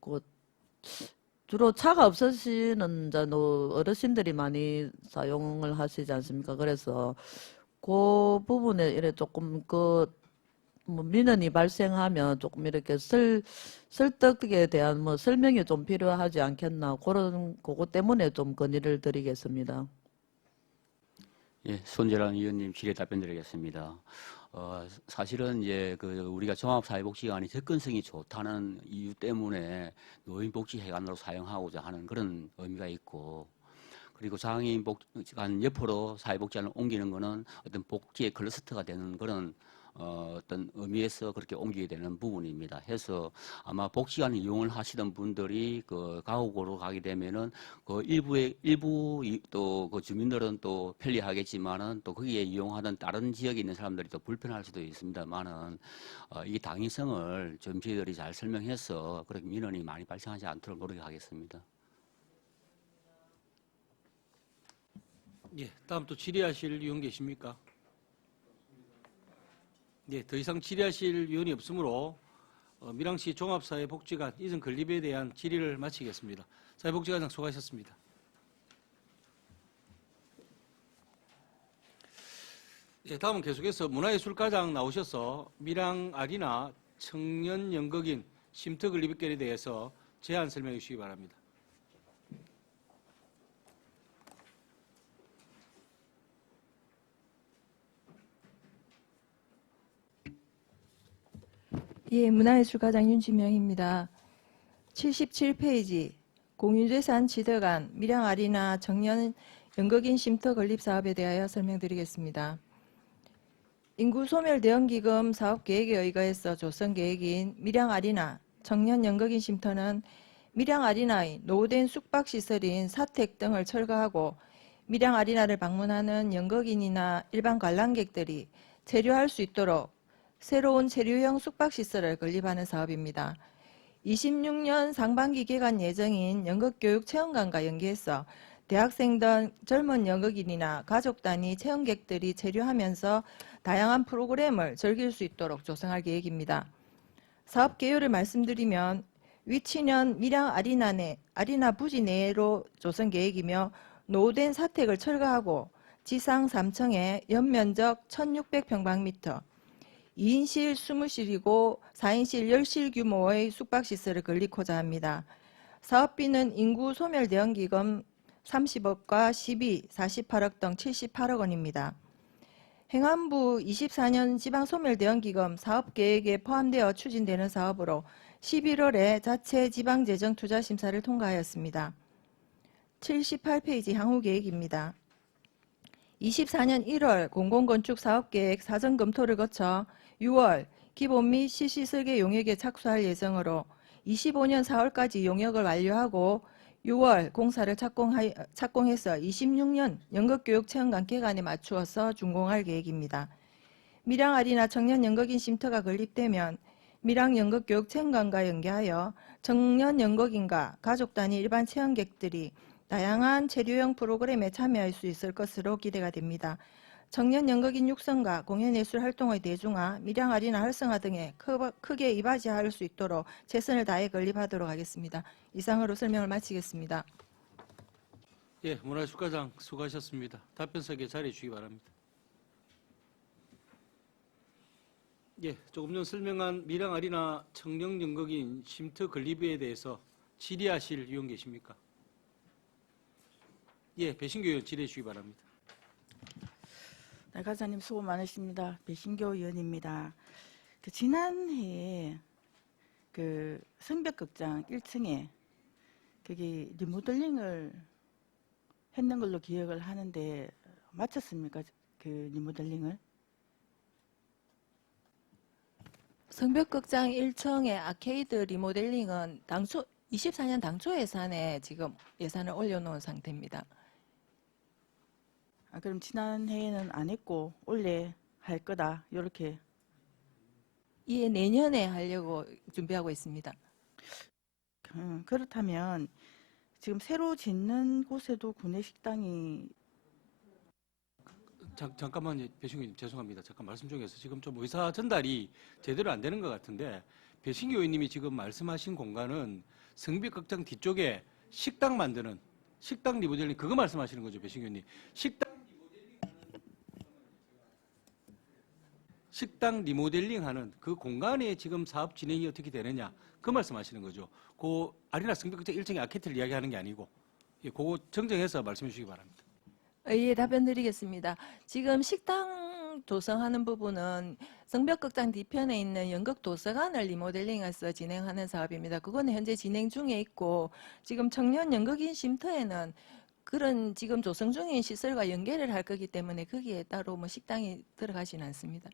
그 주로 차가 없으시는 이제 어르신들이 많이 사용을 하시지 않습니까? 그래서 그 부분에 이래 조금 뭐 민원이 발생하면 조금 이렇게 설득에 대한 뭐 설명이 좀 필요하지 않겠나 그것 때문에 좀 건의를 드리겠습니다. 예, 손재란 의원님 질의 답변드리겠습니다. 사실은 이제 우리가 종합사회복지관이 접근성이 좋다는 이유 때문에 노인복지회관으로 사용하고자 하는 그런 의미가 있고, 그리고 장애인복지관 옆으로 사회복지관을 옮기는 것은 어떤 복지의 클러스터가 되는 그런 어떤 의미에서 그렇게 옮기게 되는 부분입니다. 해서 아마 복지관 이용을 하시던 분들이 그 가옥으로 가게 되면은 그 일부 또 그 주민들은 또 편리하겠지만은 또 거기에 이용하던 다른 지역에 있는 사람들이 또 불편할 수도 있습니다만은 이 당위성을 좀 저희들이 잘 설명해서 그렇게 민원이 많이 발생하지 않도록 노력하겠습니다. 예, 다음 또 질의하실 위원 계십니까? 예, 더 이상 질의하실 위원이 없으므로 밀양시 종합사회복지관 이전 건립에 대한 질의를 마치겠습니다. 사회복지관장 수고하셨습니다. 예, 다음은 계속해서 문화예술과장 나오셔서 밀양 아리나 청년 연극인 쉼터 건립에 대해서 제안 설명해 주시기 바랍니다. 예, 문화예술과장 윤지명입니다. 77페이지 공유재산 지덕안 밀양 아리나 청년 연극인 쉼터 건립 사업에 대하여 설명드리겠습니다. 인구 소멸 대응기금 사업 계획에 의거해서 조성 계획인 밀양 아리나 청년 연극인 쉼터는 밀양 아리나의 노후된 숙박시설인 사택 등을 철거하고 밀양 아리나를 방문하는 연극인이나 일반 관람객들이 체류할 수 있도록 새로운 체류형 숙박시설을 건립하는 사업입니다. 26년 상반기 개관 예정인 연극교육체험관과 연계해서 대학생 등 젊은 연극인이나 가족 단위 체험객들이 체류하면서 다양한 프로그램을 즐길 수 있도록 조성할 계획입니다. 사업 개요를 말씀드리면 위치는 밀양 아리나 부지 내로 조성 계획이며 노후된 사택을 철거하고 지상 3층에 연면적 1600평방미터 2인실 20실이고 4인실 10실 규모의 숙박시설을 건립하고자 합니다. 사업비는 인구 소멸 대응기금 30억과 12, 48억 등 78억 원입니다. 행안부 24년 지방소멸대응기금 사업계획에 포함되어 추진되는 사업으로 11월에 자체 지방재정투자심사를 통과하였습니다. 78페이지 향후계획입니다. 24년 1월 공공건축사업계획 사전검토를 거쳐 6월 기본 및 시시설계 용역에 착수할 예정으로 25년 4월까지 용역을 완료하고 6월 공사를 착공해서 26년 연극교육체험관 개관에 맞추어서 준공할 계획입니다. 밀양 아리나 청년 연극인 쉼터가 건립되면 밀양 연극교육체험관과 연계하여 청년 연극인과 가족 단위 일반 체험객들이 다양한 체류형 프로그램에 참여할 수 있을 것으로 기대가 됩니다. 청년 연극인 육성과 공연예술 활동의 대중화, 밀양 아리나 활성화 등에 크게 이바지할 수 있도록 최선을 다해 건립하도록 하겠습니다. 이상으로 설명을 마치겠습니다. 예, 문화예술과장 수고하셨습니다. 답변석에 자리해 주시기 바랍니다. 예, 조금 전 설명한 밀양 아리나 청년 연극인 쉼터 건립에 대해서 질의하실 위원 계십니까? 예, 배신교 의원 질의해 주시기 바랍니다. 네, 과장님 수고 많으십니다. 배신교 의원입니다. 지난해에 성벽극장 1층에 거기 리모델링을 했는 걸로 기억을 하는데 마쳤습니까? 그 리모델링을? 성벽극장 1층의 아케이드 리모델링은 24년 당초 예산에 지금 예산을 올려놓은 상태입니다. 그럼 지난해에는 안 했고 올해 할 거다 이렇게. 예, 내년에 하려고 준비하고 있습니다. 그렇다면 지금 새로 짓는 곳에도 구내식당이 잠깐만요, 배신교 의원님 죄송합니다. 잠깐 말씀 중에서 지금 좀 의사 전달이 제대로 안 되는 것 같은데 배신교 의원님이 지금 말씀하신 공간은 성벽극장 뒤쪽에 식당 만드는 식당 리모델링 그거 말씀하시는 거죠, 배신교 의원님? 식당 리모델링하는 그 공간에 지금 사업 진행이 어떻게 되느냐 그 말씀하시는 거죠. 그 아리나 성벽극장 1층의 아케트를 이야기하는 게 아니고 예, 그거 정정해서 말씀해 주시기 바랍니다. 예, 답변 드리겠습니다. 지금 식당 조성하는 부분은 성벽극장 뒤편에 있는 연극도서관을 리모델링해서 진행하는 사업입니다. 그거는 현재 진행 중에 있고 지금 청년 연극인 쉼터에는 그런 지금 조성 중인 시설과 연계를 할 거기 때문에 거기에 따로 뭐 식당이 들어가지는 않습니다.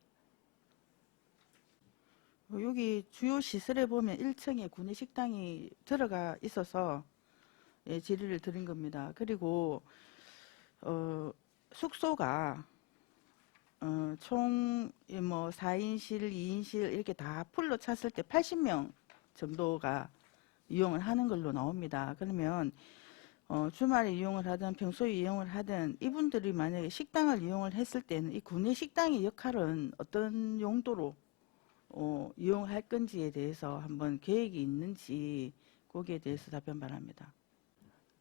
여기 주요 시설에 보면 1층에 구내 식당이 들어가 있어서 예, 질의를 드린 겁니다. 그리고 숙소가 총 뭐 4인실, 2인실 이렇게 다 풀로 찼을 때 80명 정도가 이용을 하는 걸로 나옵니다. 그러면 주말에 이용을 하든 평소에 이용을 하든 이분들이 만약에 식당을 이용을 했을 때는 이 구내 식당의 역할은 어떤 용도로 이용할 건지에 대해서 한번 계획이 있는지 거기에 대해서 답변 바랍니다.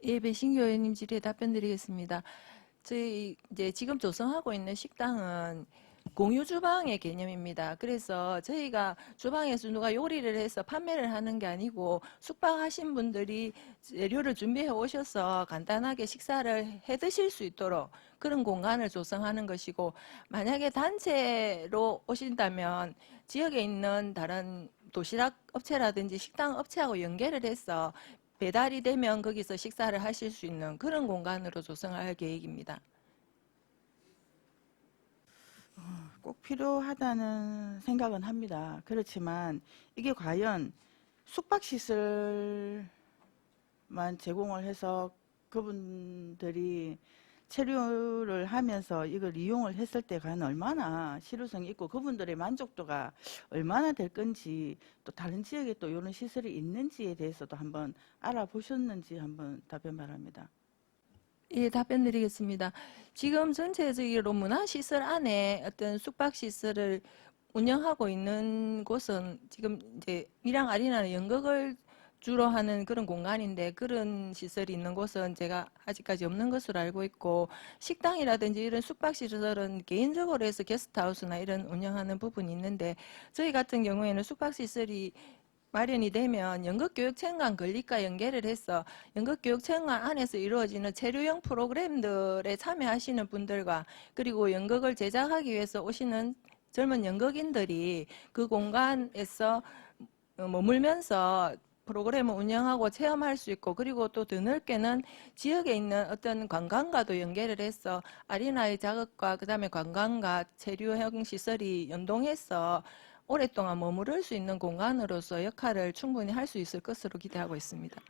예, 배신교 의원님 질의에 답변드리겠습니다. 저희 이제 지금 조성하고 있는 식당은 공유 주방의 개념입니다. 그래서 저희가 주방에서 누가 요리를 해서 판매를 하는 게 아니고 숙박하신 분들이 재료를 준비해 오셔서 간단하게 식사를 해 드실 수 있도록 그런 공간을 조성하는 것이고, 만약에 단체로 오신다면 지역에 있는 다른 도시락 업체라든지 식당 업체하고 연계를 해서 배달이 되면 거기서 식사를 하실 수 있는 그런 공간으로 조성할 계획입니다. 꼭 필요하다는 생각은 합니다. 그렇지만 이게 과연 숙박시설만 제공을 해서 그분들이 체류를 하면서 이걸 이용을 했을 때 과연 얼마나 실효성이 있고 그분들의 만족도가 얼마나 될 건지, 또 다른 지역에 또 이런 시설이 있는지에 대해서도 한번 알아보셨는지 한번 답변 바랍니다. 예, 답변드리겠습니다. 지금 전체적으로 문화시설 안에 어떤 숙박시설을 운영하고 있는 곳은 지금 이제 밀양 아리나는 연극을 주로 하는 그런 공간인데, 그런 시설이 있는 곳은 제가 아직까지 없는 것으로 알고 있고, 식당이라든지 이런 숙박시설은 개인적으로 해서 게스트하우스나 이런 운영하는 부분이 있는데, 저희 같은 경우에는 숙박시설이 마련이 되면 연극교육체험관 건립과 연계를 해서 연극교육체험관 안에서 이루어지는 체류형 프로그램들에 참여하시는 분들과, 그리고 연극을 제작하기 위해서 오시는 젊은 연극인들이 그 공간에서 머물면서 프로그램을 운영하고 체험할 수 있고, 그리고 또 더 넓게는 지역에 있는 어떤 관광과도 연계를 해서 아리나의 자극과 그다음에 관광과 체류형 시설이 연동해서 오랫동안 머무를 수 있는 공간으로서 역할을 충분히 할 수 있을 것으로 기대하고 있습니다.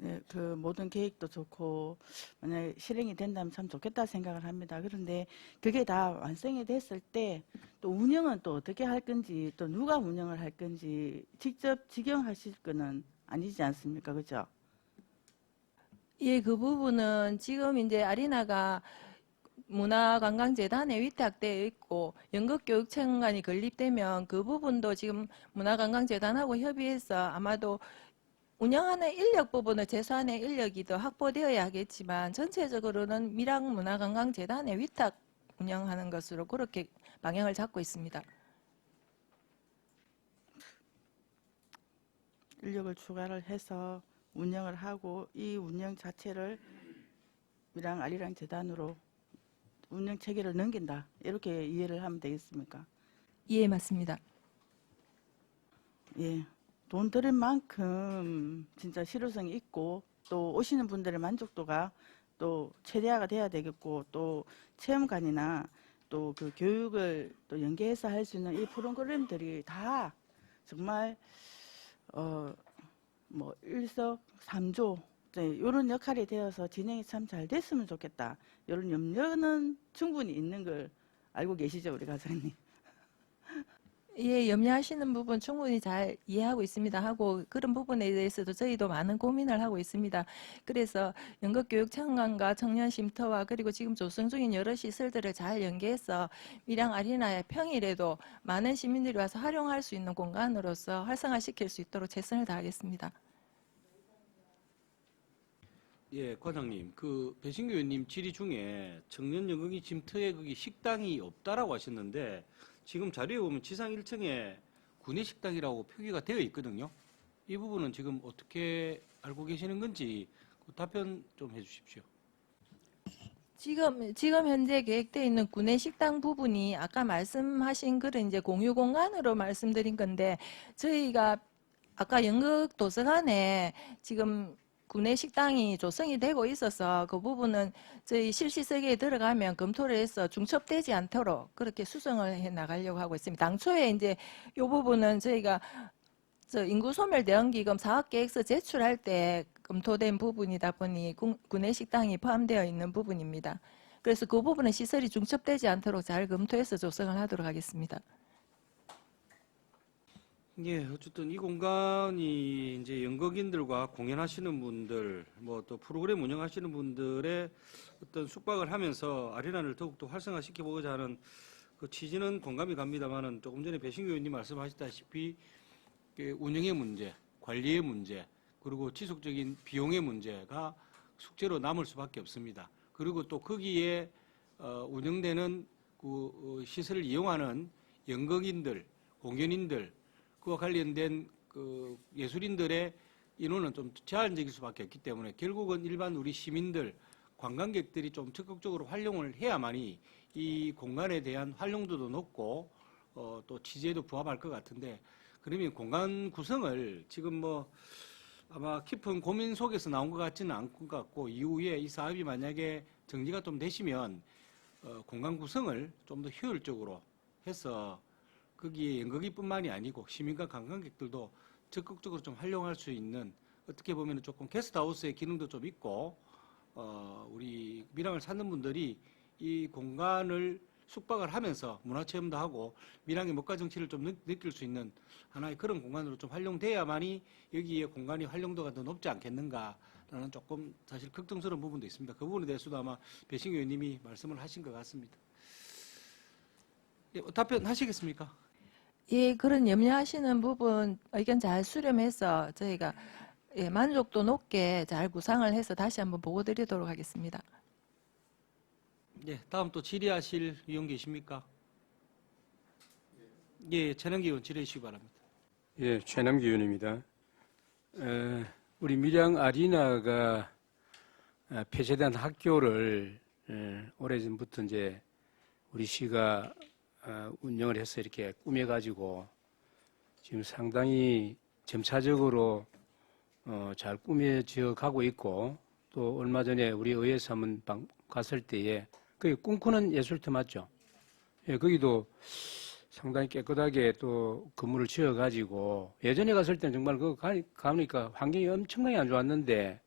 네, 그 모든 계획도 좋고 만약에 실행이 된다면 참 좋겠다 생각을 합니다. 그런데 그게 다 완성이 됐을 때 또 운영은 또 어떻게 할 건지, 또 누가 운영을 할 건지 직접 직영하실 거는 아니지 않습니까? 그죠? 예, 그 부분은 지금 이제 아리나가 문화관광재단에 위탁되어 있고 연극교육체험관이 건립되면 그 부분도 지금 문화관광재단하고 협의해서 아마도 운영하는 인력 부분을 최소한의 인력이 더 확보되어야 하겠지만, 전체적으로는 밀양문화관광재단에 위탁 운영하는 것으로 그렇게 방향을 잡고 있습니다. 인력을 추가를 해서 운영을 하고 이 운영 자체를 밀양 아리랑 재단으로 운영 체계를 넘긴다, 이렇게 이해를 하면 되겠습니까? 예, 맞습니다. 예, 돈 들인 만큼 진짜 실효성이 있고 또 오시는 분들의 만족도가 또 최대화가 돼야 되겠고, 또 체험관이나 또 그 교육을 또 연계해서 할 수 있는 이 프로그램들이 다 정말 뭐 일석삼조 이런 역할이 되어서 진행이 참 잘 됐으면 좋겠다, 이런 염려는 충분히 있는 걸 알고 계시죠, 우리 과장님? 예, 염려하시는 부분 충분히 잘 이해하고 있습니다. 하고 그런 부분에 대해서도 저희도 많은 고민을 하고 있습니다. 그래서 연극교육체험관과 청년쉼터와 그리고 지금 조성 중인 여러 시설들을 잘 연계해서 밀양 아리나에 평일에도 많은 시민들이 와서 활용할 수 있는 공간으로서 활성화시킬 수 있도록 최선을 다하겠습니다. 예, 과장님, 그 배신교 의원님 질의 중에 청년 연극인 쉼터에 거기 식당이 없다라고 하셨는데, 지금 자료에 보면 지상 1층에 구내 식당이라고 표기가 되어 있거든요. 이 부분은 지금 어떻게 알고 계시는 건지 그 답변 좀 해주십시오. 지금 현재 계획되어 있는 구내 식당 부분이 아까 말씀하신 그런 이제 공유 공간으로 말씀드린 건데, 저희가 아까 연극 도서관에 지금 구내 식당이 조성이 되고 있어서 그 부분은 저희 실시설계에 들어가면 검토를 해서 중첩되지 않도록 그렇게 수정을 해 나가려고 하고 있습니다. 당초에 이제 이 부분은 저희가 인구소멸대응기금 사업계획서 제출할 때 검토된 부분이다 보니 구내식당이 포함되어 있는 부분입니다. 그래서 그 부분은 시설이 중첩되지 않도록 잘 검토해서 조성을 하도록 하겠습니다. 예, 어쨌든 이 공간이 이제 연극인들과 공연하시는 분들, 뭐 또 프로그램 운영하시는 분들의 어떤 숙박을 하면서 아리나를 더욱더 활성화시켜보고자 하는 그 취지는 공감이 갑니다만은 조금 전에 배신교 의원님 말씀하셨다시피 운영의 문제, 관리의 문제, 그리고 지속적인 비용의 문제가 숙제로 남을 수밖에 없습니다. 그리고 또 거기에 운영되는 그 시설을 이용하는 연극인들, 공연인들, 그와 관련된 그 예술인들의 인원은 좀 제한적일 수밖에 없기 때문에 결국은 일반 우리 시민들, 관광객들이 좀 적극적으로 활용을 해야만이 이 공간에 대한 활용도도 높고 또 취지에도 부합할 것 같은데, 그러면 공간 구성을 지금 뭐 아마 깊은 고민 속에서 나온 것 같지는 않은 것 같고, 이후에 이 사업이 만약에 정리가 좀 되시면 공간 구성을 좀 더 효율적으로 해서 거기에 연극이뿐만이 아니고 시민과 관광객들도 적극적으로 좀 활용할 수 있는, 어떻게 보면 조금 게스트하우스의 기능도 좀 있고 우리 밀양을 찾는 분들이 이 공간을 숙박을 하면서 문화체험도 하고 밀양의 먹가 정치를 좀 느낄 수 있는 하나의 그런 공간으로 좀 활용돼야만이 여기에 공간이 활용도가 더 높지 않겠는가라는 조금 사실 걱정스러운 부분도 있습니다. 그 부분에 대해서도 아마 배신교 의원님이 말씀을 하신 것 같습니다. 예, 답변하시겠습니까? 예, 그런 염려하시는 부분 의견 잘 수렴해서 저희가 만족도 높게 잘 구상을 해서 다시 한번 보고 드리도록 하겠습니다. 예, 다음 또 질의하실 의원 계십니까? 예, 최남기 의원 질의해 주시기 바랍니다. 예, 최남기 의원입니다. 우리 밀양 아리나가 폐쇄된 학교를 오래전부터 이제 우리 시가 운영을 해서 이렇게 꾸며가지고 지금 상당히 점차적으로 잘 꾸며져 가고 있고, 또 얼마 전에 우리 의회에서 한번 갔을 때에 거기 꿈꾸는 예술터 맞죠? 예, 거기도 상당히 깨끗하게 또 건물을 지어가지고, 예전에 갔을 때는 정말 그거 가니까 환경이 엄청나게 안 좋았는데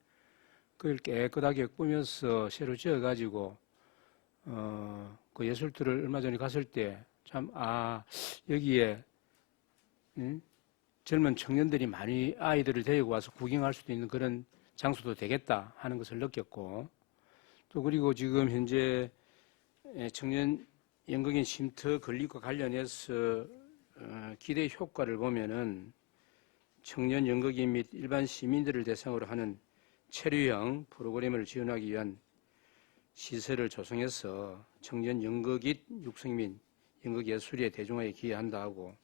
그걸 깨끗하게 꾸며서 새로 지어가지고 그 예술터를 얼마 전에 갔을 때 참, 여기에 젊은 청년들이 많이 아이들을 데리고 와서 구경할 수도 있는 그런 장소도 되겠다 하는 것을 느꼈고, 또 그리고 지금 현재 청년 연극인 쉼터 건립과 관련해서 기대 효과를 보면은 청년 연극인 및 일반 시민들을 대상으로 하는 체류형 프로그램을 지원하기 위한 시설을 조성해서 청년 연극인 육성 및 연극 예술의 대중화에 기여한다 하고,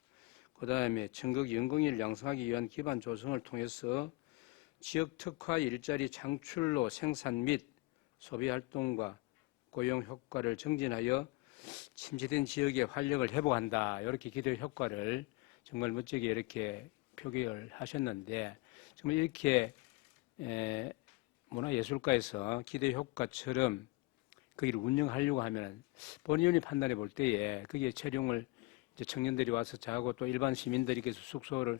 그 다음에 전국 연극인을 양성하기 위한 기반 조성을 통해서 지역 특화 일자리 창출로 생산 및 소비 활동과 고용 효과를 증진하여 침체된 지역의 활력을 회복한다. 이렇게 기대 효과를 정말 멋지게 이렇게 표기를 하셨는데, 정말 이렇게 문화예술가에서 기대 효과처럼 거기를 운영하려고 하면 본의원이 판단해 볼 때에 거기에 채용을 이제 청년들이 와서 자고 또 일반 시민들이 숙소를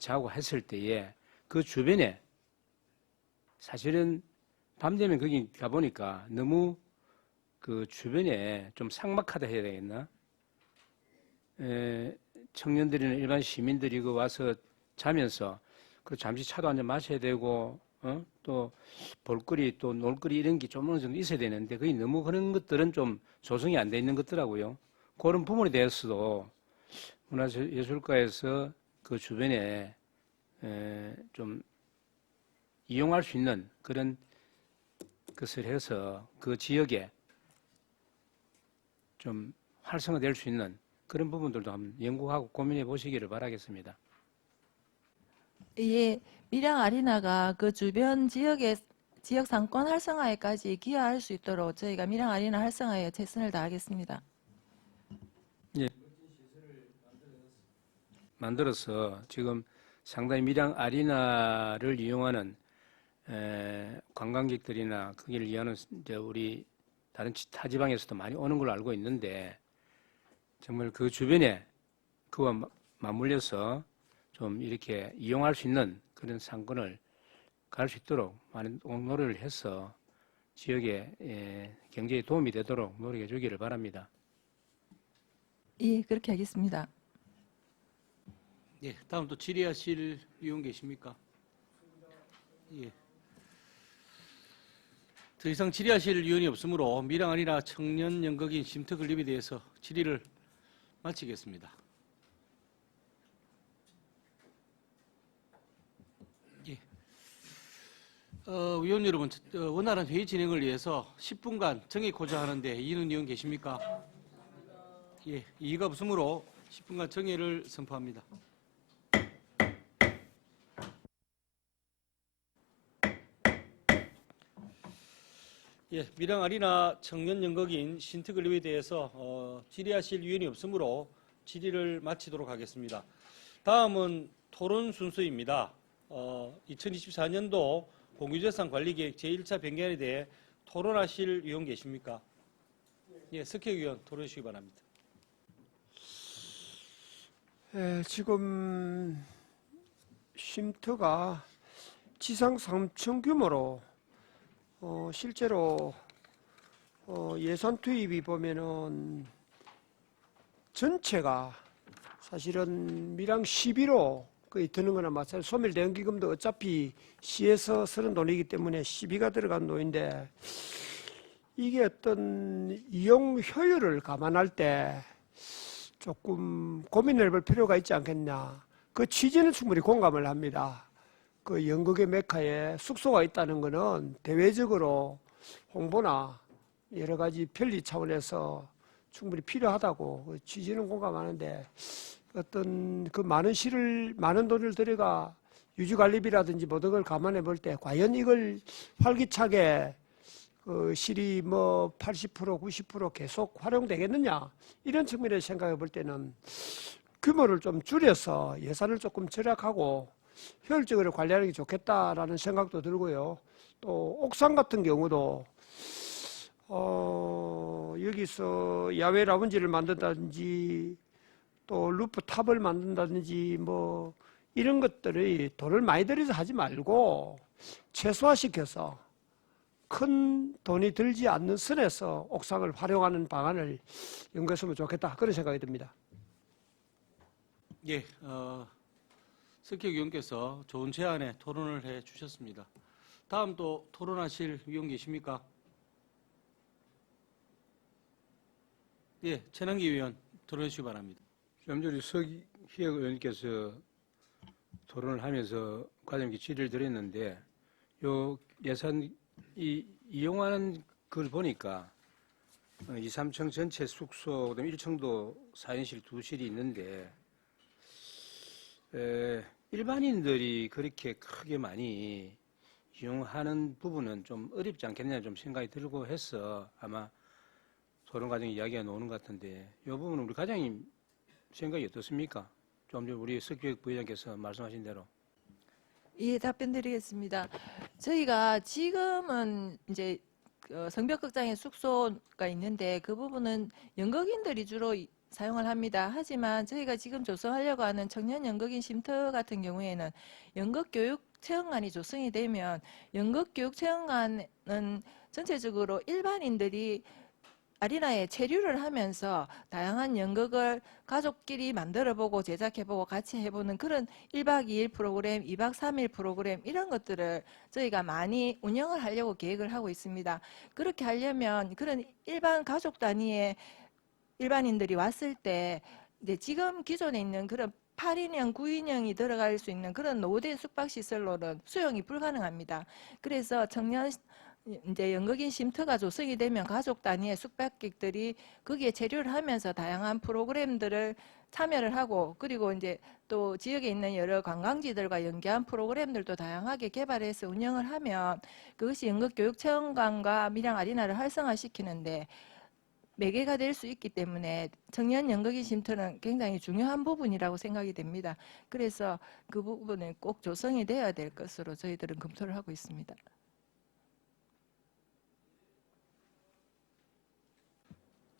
자고 했을 때에 그 주변에 사실은 밤 되면 거기 가보니까 너무 그 주변에 좀 삭막하다 해야 되겠나? 청년들이나 일반 시민들이 그 와서 자면서 그 잠시 차도 한잔 마셔야 되고 또 볼거리 또 놀거리 이런 게 좀 어느 정도 있어야 되는데 거의 너무 그런 것들은 좀 조성이 안 돼 있는 것더라고요. 그런 부분에 대해서도 문화예술가에서 그 주변에 좀 이용할 수 있는 그런 것을 해서 그 지역에 좀 활성화될 수 있는 그런 부분들도 한번 연구하고 고민해 보시기를 바라겠습니다. 예, 밀양 아리나가 그 주변 지역 상권 활성화에까지 기여할 수 있도록 저희가 밀양 아리나 활성화에 최선을 다하겠습니다. 예. 만들어서 지금 상당히 밀양 아리나를 이용하는 관광객들이나 거기를 이용하는 이제 우리 다른 타 지방에서도 많이 오는 걸로 알고 있는데 정말 그 주변에 그와 맞물려서 좀 이렇게 이용할 수 있는 그런 상권을 갈 수 있도록 많은 노력을 해서 지역의 경제에 도움이 되도록 노력해 주기를 바랍니다. 예, 그렇게 하겠습니다. 예, 다음 또 질의하실 의원 계십니까? 예. 더 이상 질의하실 의원이 없으므로 밀양 아리나 청년 연극인 쉼터 건립에 대해서 질의를 마치겠습니다. 예. 의원 여러분, 원활한 회의 진행을 위해서 10분간 정해고자 하는데 이의는 의원 계십니까? 예, 이의가 없으므로 10분간 정해를 선포합니다. 예, 밀양 아리나 청년 연극인 쉼터 건립에 대해서 질의하실 의원이 없으므로 질의를 마치도록 하겠습니다. 다음은 토론 순서입니다. 2024년도 공유재산 관리계획 제1차 변경안에 대해 토론하실 의원 계십니까? 예, 석혁 의원 토론해 주시기 바랍니다. 지금 쉼터가 지상 3층 규모로 실제로 예산 투입이 보면은 전체가 사실은 밀양 11호 거의 드는 거나 마찬가지로 소멸대응기금도 어차피 시에서 쓰는 돈이기 때문에 시비가 들어간 돈인데 이게 어떤 이용 효율을 감안할 때 조금 고민을 해볼 필요가 있지 않겠냐. 그 취지는 충분히 공감을 합니다. 그 연극의 메카에 숙소가 있다는 것은 대외적으로 홍보나 여러 가지 편리 차원에서 충분히 필요하다고 그 취지는 공감하는데 어떤 그 많은 돈을 들여가 유지관리비라든지 모든 걸 감안해 볼 때 과연 이걸 활기차게 그 실이 뭐 80% 90% 계속 활용되겠느냐 이런 측면에서 생각해 볼 때는 규모를 좀 줄여서 예산을 조금 절약하고 효율적으로 관리하는 게 좋겠다라는 생각도 들고요. 또 옥상 같은 경우도 여기서 야외 라운지를 만든다든지 또 루프탑을 만든다든지 뭐 이런 것들이 돈을 많이 들여서 하지 말고 최소화시켜서 큰 돈이 들지 않는 선에서 옥상을 활용하는 방안을 연구했으면 좋겠다 그런 생각이 듭니다. 예, 석혁 의원께서 좋은 제안에 토론을 해 주셨습니다. 다음 또 토론하실 의원 계십니까? 예, 최남기 의원 토론해 주시기 바랍니다. 좀 전에 석희혁 의원께서 토론을 하면서 과장님께 질의를 드렸는데 요 예산 이용하는 걸 보니까 2, 3층 전체 숙소 그다음에 1층도 4인실 2실이 있는데 일반인들이 그렇게 크게 많이 이용하는 부분은 좀 어렵지 않겠냐 좀 생각이 들고 해서 아마 토론 과정에 이야기가 나오는 것 같은데 이 부분은 우리 과장님 생각이 어떻습니까? 좀 전에 우리 석규혁 부회장께서 말씀하신 대로. 예, 답변 드리겠습니다. 저희가 지금은 이제 성벽극장에 숙소가 있는데 그 부분은 연극인들이 주로 사용을 합니다. 하지만 저희가 지금 조성하려고 하는 청년 연극인 쉼터 같은 경우에는 연극교육 체험관이 조성이 되면 연극교육 체험관은 전체적으로 일반인들이 아리나에 체류를 하면서 다양한 연극을 가족끼리 만들어보고 제작해보고 같이 해보는 그런 1박 2일 프로그램, 2박 3일 프로그램 이런 것들을 저희가 많이 운영을 하려고 계획을 하고 있습니다. 그렇게 하려면 그런 일반 가족 단위의 일반인들이 왔을 때 이제 지금 기존에 있는 그런 8인형, 9인형이 들어갈 수 있는 그런 노후된 숙박시설로는 수용이 불가능합니다. 그래서 청년 이제 연극인 쉼터가 조성이 되면 가족 단위의 숙박객들이 거기에 체류를 하면서 다양한 프로그램들을 참여를 하고 그리고 이제 또 지역에 있는 여러 관광지들과 연계한 프로그램들도 다양하게 개발해서 운영을 하면 그것이 연극교육체험관과 밀양 아리나를 활성화시키는데 매개가 될 수 있기 때문에 청년 연극인 쉼터는 굉장히 중요한 부분이라고 생각이 됩니다. 그래서 그 부분은 꼭 조성이 되어야 될 것으로 저희들은 검토를 하고 있습니다.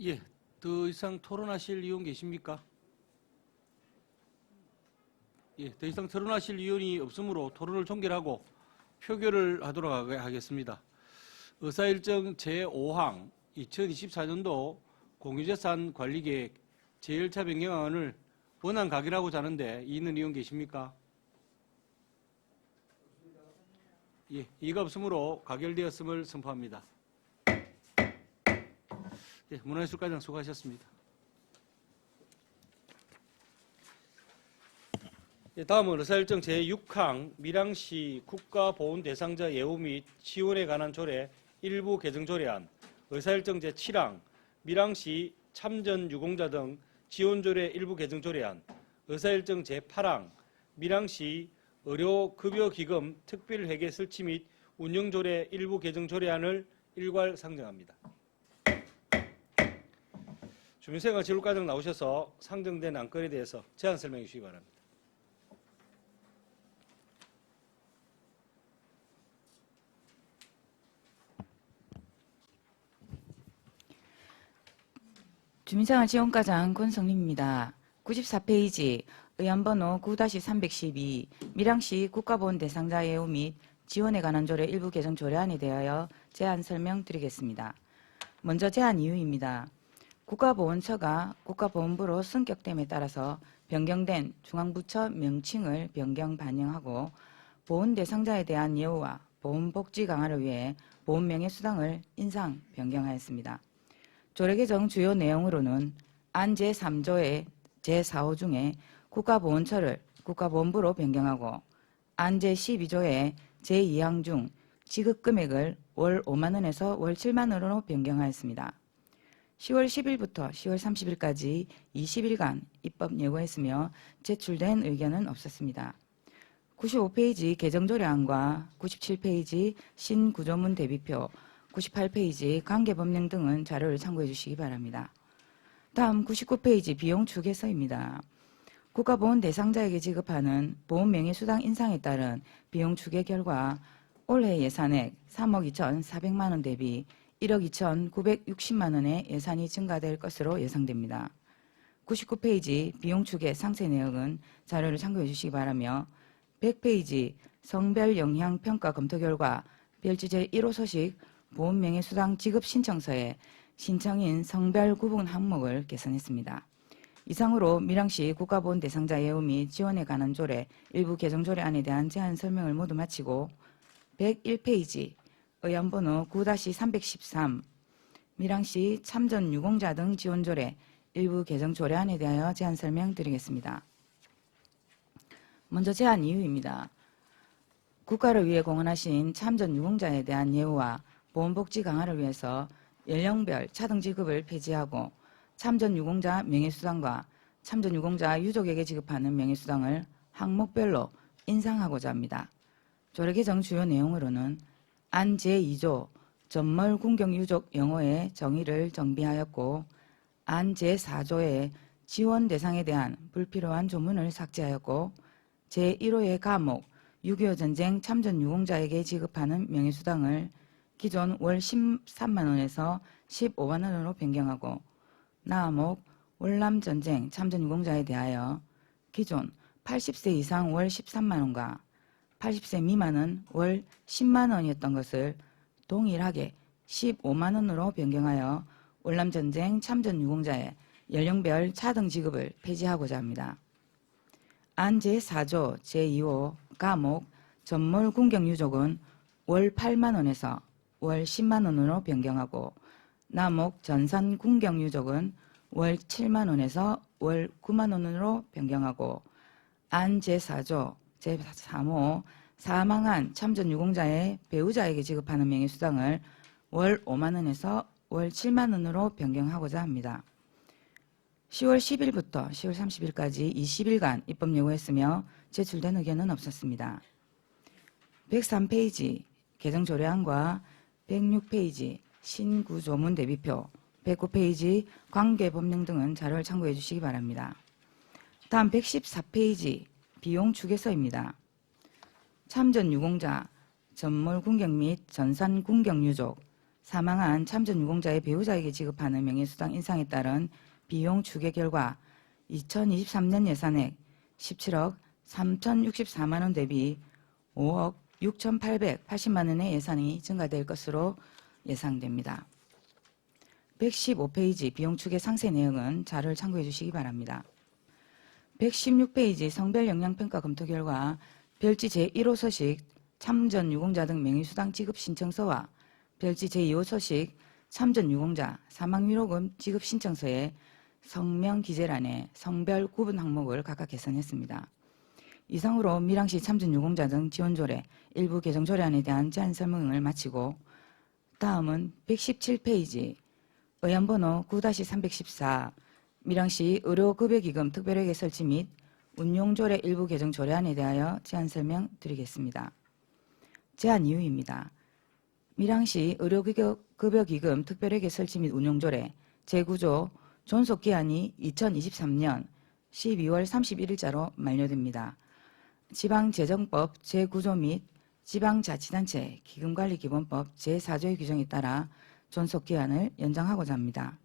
예, 더 이상 토론하실 의원 계십니까? 예, 더 이상 토론하실 의원이 없으므로 토론을 종결하고 표결을 하도록 하겠습니다. 의사일정 제5항 2024년도 공유재산 관리계획 제1차 변경안을 원안 가결하고자 하는데 이의는 의원 계십니까? 예, 이의가 없으므로 가결되었음을 선포합니다. 예, 문화예술과장 수고하셨습니다. 예, 다음은 의사일정 제6항 밀양시 국가보훈 대상자 예우 및 지원에 관한 조례 일부 개정 조례안, 의사일정 제7항 밀양시 참전 유공자 등 지원조례 일부 개정 조례안, 의사일정 제8항 밀양시 의료급여기금 특별회계 설치 및 운영조례 일부 개정 조례안을 일괄 상정합니다. 주민생활체육과장 나오셔서 상정된 안건에 대해서 제안 설명해 주시기 바랍니다. 주민생활지원과장 권성림입니다. 94페이지 의안번호 9-312 밀양시 국가보훈 대상자 예우 및 지원에 관한 조례 일부 개정 조례안에 대하여 제안 설명드리겠습니다. 먼저 제안 이유입니다. 국가보훈처가 국가보훈부로 승격됨에 따라서 변경된 중앙부처 명칭을 변경 반영하고 보훈 대상자에 대한 예우와 보훈복지 강화를 위해 보훈명예수당을 인상 변경하였습니다. 조례 개정 주요 내용으로는 안 제3조의 제4호 중에 국가보훈처를 국가보훈부로 변경하고 안 제12조의 제2항 중 지급금액을 월 5만 원에서 월 7만 원으로 변경하였습니다. 10월 10일부터 10월 30일까지 20일간 입법 예고했으며 제출된 의견은 없었습니다. 95페이지 개정조례안과 97페이지 신구조문 대비표, 98페이지 관계법령 등은 자료를 참고해 주시기 바랍니다. 다음 99페이지 비용 추계서입니다. 국가보훈 대상자에게 지급하는 보훈명예수당 인상에 따른 비용 추계 결과 올해 예산액 3억 2,400만 원 대비 1억 2,960만 원의 예산이 증가될 것으로 예상됩니다. 99페이지 비용 추계 상세 내역은 자료를 참고해 주시기 바라며 100페이지 성별 영향 평가 검토 결과 별지제 1호 소식 보훈명예수당 지급 신청서에 신청인 성별 구분 항목을 개선했습니다. 이상으로 밀양시 국가보훈 대상자 예우 및 지원에 관한 조례 일부 개정 조례안에 대한 제안 설명을 모두 마치고 101페이지 의안번호 9-313 밀양시 참전 유공자 등 지원 조례 일부 개정 조례안에 대하여 제안 설명드리겠습니다. 먼저 제안 이유입니다. 국가를 위해 공헌하신 참전 유공자에 대한 예우와 보훈복지 강화를 위해서 연령별 차등 지급을 폐지하고 참전 유공자 명예수당과 참전 유공자 유족에게 지급하는 명예수당을 항목별로 인상하고자 합니다. 조례 개정 주요 내용으로는 안 제2조 전몰 군경 유족 영어의 정의를 정비하였고 안 제4조의 지원 대상에 대한 불필요한 조문을 삭제하였고 제1호의 과목 6.25 전쟁 참전 유공자에게 지급하는 명예수당을 기존 월 13만 원에서 15만 원으로 변경하고 나아목 월남전쟁 참전 유공자에 대하여 기존 80세 이상 월 13만 원과 80세 미만은 월 10만 원이었던 것을 동일하게 15만 원으로 변경하여 월남전쟁 참전 유공자의 연령별 차등 지급을 폐지하고자 합니다. 안 제4조 제2호 과목 전몰 군경 유족은 월 8만 원에서 월 10만 원으로 변경하고 남목 전산 군경 유족은 월 7만 원에서 월 9만 원으로 변경하고 안 제4조 제3호 사망한 참전 유공자의 배우자에게 지급하는 명예수당을 월 5만 원에서 월 7만 원으로 변경하고자 합니다. 10월 10일부터 10월 30일까지 20일간 입법 예고했으며 제출된 의견은 없었습니다. 103페이지 개정조례안과 106페이지 신구조문 대비표, 109페이지 관계 법령 등은 자료를 참고해 주시기 바랍니다. 다음 114페이지 비용 추계서입니다. 참전 유공자, 전몰 군경 및 전산 군경 유족, 사망한 참전 유공자의 배우자에게 지급하는 명예수당 인상에 따른 비용 추계 결과 2023년 예산액 17억 3,064만 원 대비 5억 6,880만 원의 예산이 증가될 것으로 예상됩니다. 115페이지 비용 추계 상세 내용은 자료를 참고해 주시기 바랍니다. 116페이지 성별 영향평가 검토 결과 별지 제1호 서식 참전 유공자 등 명예수당 지급 신청서와 별지 제2호 서식 참전 유공자 사망위로금 지급 신청서에 성명 기재란에 성별 구분 항목을 각각 개선했습니다. 이상으로 밀양시 참전 유공자 등 지원조례 일부 개정 조례안에 대한 제안 설명을 마치고 다음은 117페이지 의안번호 9-314 밀양시 의료급여기금 특별회계 설치 및 운용조례 일부 개정 조례안에 대하여 제안 설명 드리겠습니다. 제안 이유입니다. 밀양시 의료급여기금 특별회계 설치 및 운용조례 제9조 존속기한이 2023년 12월 31일자로 만료됩니다. 지방재정법 제9조 및 지방자치단체 기금관리기본법 제4조의 규정에 따라 존속기한을 연장하고자 합니다.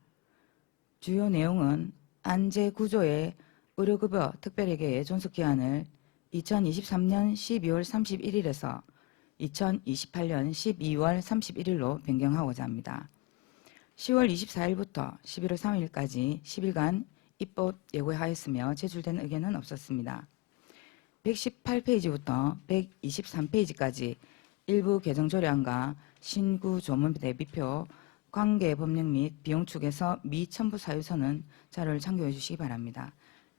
주요 내용은 안 제9조의 의료급여 특별회계의 존속기한을 2023년 12월 31일에서 2028년 12월 31일로 변경하고자 합니다. 10월 24일부터 11월 3일까지 10일간 입법 예고하였으며 제출된 의견은 없었습니다. 118페이지부터 123페이지까지 일부 개정조례안과 신구 조문 대비표, 관계 법령 및 비용 축에서 미첨부 사유서는 자료를 참고해 주시기 바랍니다.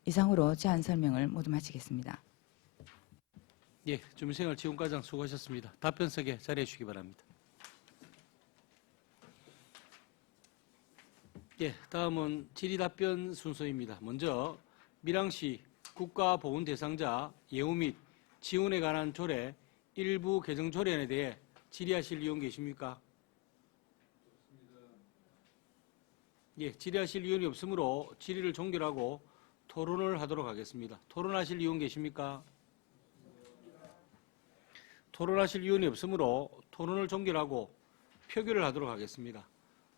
이상으로 제안 설명을 모두 마치겠습니다. 예, 주민생활지원과장 수고하셨습니다. 답변석에 자리해 주시기 바랍니다. 예, 다음은 질의답변 순서입니다. 먼저 밀양시 국가보훈 대상자 예우 및 지원에 관한 조례 일부 개정 조례안에 대해 질의하실 의원 계십니까? 예, 질의하실 의원이 없으므로 질의를 종결하고 토론을 하도록 하겠습니다. 토론하실 의원 계십니까? 토론하실 의원이 없으므로 토론을 종결하고 표결을 하도록 하겠습니다.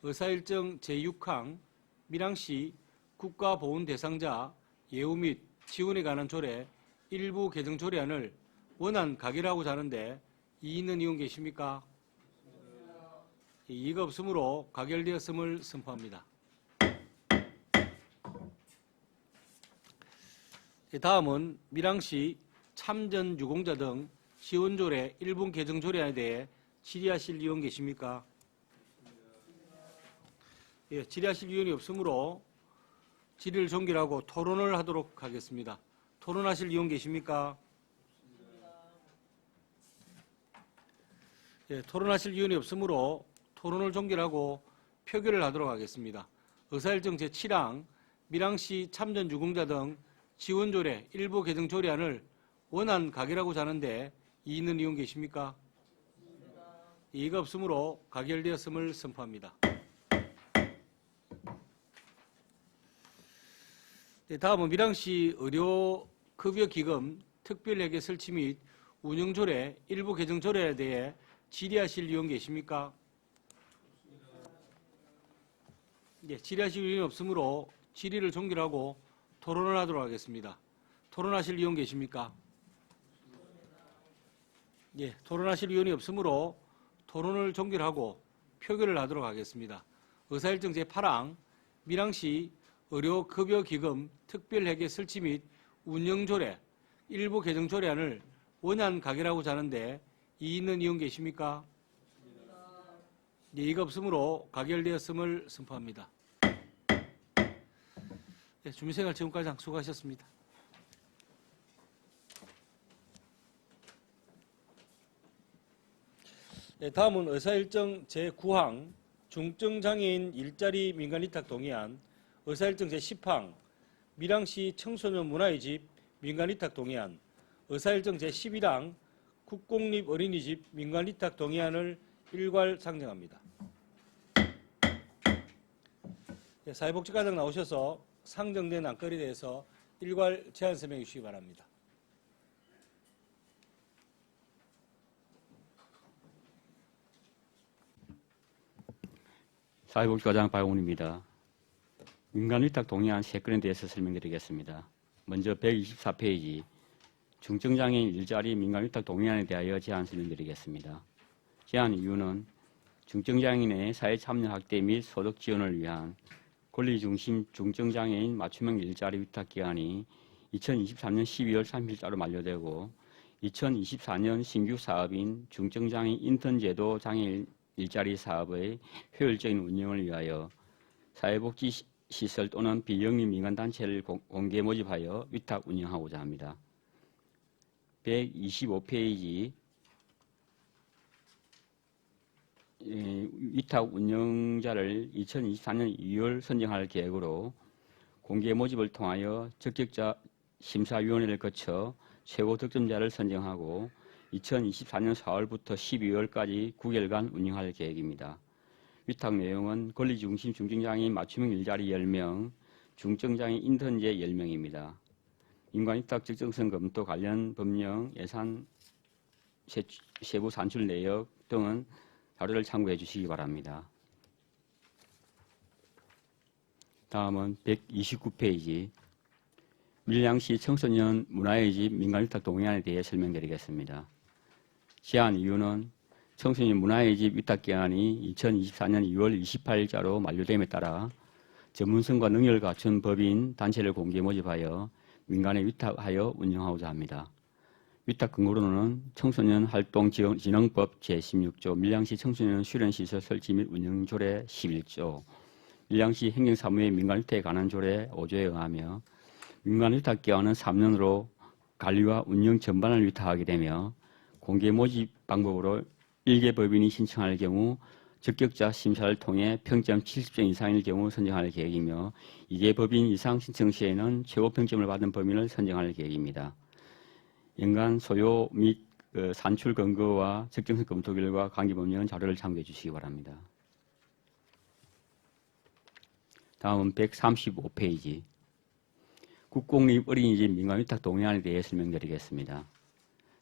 의사일정 제6항 밀양시 국가보훈 대상자 예우 및 지원에 관한 조례 일부 개정 조례안을 원안 가결하고자 하는데 이의 있는 의원 계십니까? 이의가 없으므로 가결되었음을 선포합니다. 다음은 밀양시 참전 유공자 등 지원조례 일부 개정 조례안에 대해 질의하실 의원 계십니까? 예, 질의하실 의원이 없으므로 질의를 종결하고 토론을 하도록 하겠습니다. 토론하실 의원 계십니까? 예, 토론하실 의원이 없으므로 토론을 종결하고 표결을 하도록 하겠습니다. 의사일정 제7항 밀양시 참전 유공자 등 지원조례 일부 개정 조례안을 원안 가결하고자 하는데 이의 있는 의원 계십니까? 이의가 없으므로 가결되었음을 선포합니다. 네, 다음은 밀양시 의료급여기금 특별회계 설치 및 운영조례 일부 개정 조례에 대해 질의하실 의원 계십니까? 네, 질의하실 의원이 없으므로 질의를 종결하고 토론을 하도록 하겠습니다. 토론하실 의원 계십니까? 예, 토론하실 의원이 없으므로 토론을 종결하고 표결을 하도록 하겠습니다. 의사일정 제8항 밀양시 의료급여기금 특별회계 설치 및 운영조례 일부 개정 조례안을 원안 가결하고자 하는데 이의 있는 의원 계십니까? 예, 이의가 없으므로 가결되었음을 선포합니다. 네, 주민생활지원과장 수고하셨습니다. 네, 다음은 의사일정 제9항 중증장애인 일자리 민간위탁 동의안, 의사일정 제10항 밀양시 청소년 문화의 집 민간위탁 동의안, 의사일정 제11항 국공립 어린이집 민간위탁 동의안을 일괄 상정합니다. 예, 사회복지과장 나오셔서 상정된 안건에 대해서 일괄 제안 설명해 주시기 바랍니다. 사회복지과장 박용훈입니다. 민간위탁 동의안 3건에 대해서 설명드리겠습니다. 먼저 124페이지 중증장애인 일자리 민간위탁 동의안에 대하여 제안 설명드리겠습니다. 제안 이유는 중증장애인의 사회참여 확대 및 소득 지원을 위한 권리중심 중증장애인 맞춤형 일자리 위탁기간이 2023년 12월 30일자로 만료되고 2024년 신규 사업인 중증장애인 인턴제도 장애인 일자리 사업의 효율적인 운영을 위하여 사회복지시설 또는 비영리 민간단체를 공개 모집하여 위탁 운영하고자 합니다. 125페이지 위탁 운영자를 2024년 2월 선정할 계획으로 공개 모집을 통하여 적격자 심사위원회를 거쳐 최고 득점자를 선정하고 2024년 4월부터 12월까지 9개월간 운영할 계획입니다. 위탁 내용은 권리중심 중증장애인 맞춤형 일자리 10명, 중증장애인 인턴제 10명입니다. 민간위탁 적정성 검토 관련 법령, 예산, 세부 산출 내역 등은 자료를 참고해 주시기 바랍니다. 다음은 129페이지 밀양시 청소년 문화의 집 민간위탁 동의안에 대해 설명드리겠습니다. 제안 이유는 청소년 문화의 집 위탁기한이 2024년 2월 28일자로 만료됨에 따라 전문성과 능력을 갖춘 법인, 단체를 공개 모집하여 민간에 위탁하여 운영하고자 합니다. 위탁 근거로는 청소년 활동 진흥법 제16조, 밀양시 청소년 수련시설 설치 및 운영 조례 11조, 밀양시 행정사무의 민간 위탁에 관한 조례 5조에 의하며 민간 위탁 기간은 3년으로 관리와 운영 전반을 위탁하게 되며 공개 모집 방법으로 1개 법인이 신청할 경우 적격자 심사를 통해 평점 70점 이상일 경우 선정할 계획이며 2개 법인 이상 신청 시에는 최고 평점을 받은 법인을 선정할 계획입니다. 연간 소요 및 산출 근거와 적정성 검토 결과 관계법령 자료를 참고해 주시기 바랍니다. 다음은 135페이지 국공립 어린이집 민간위탁 동의안에 대해 설명드리겠습니다.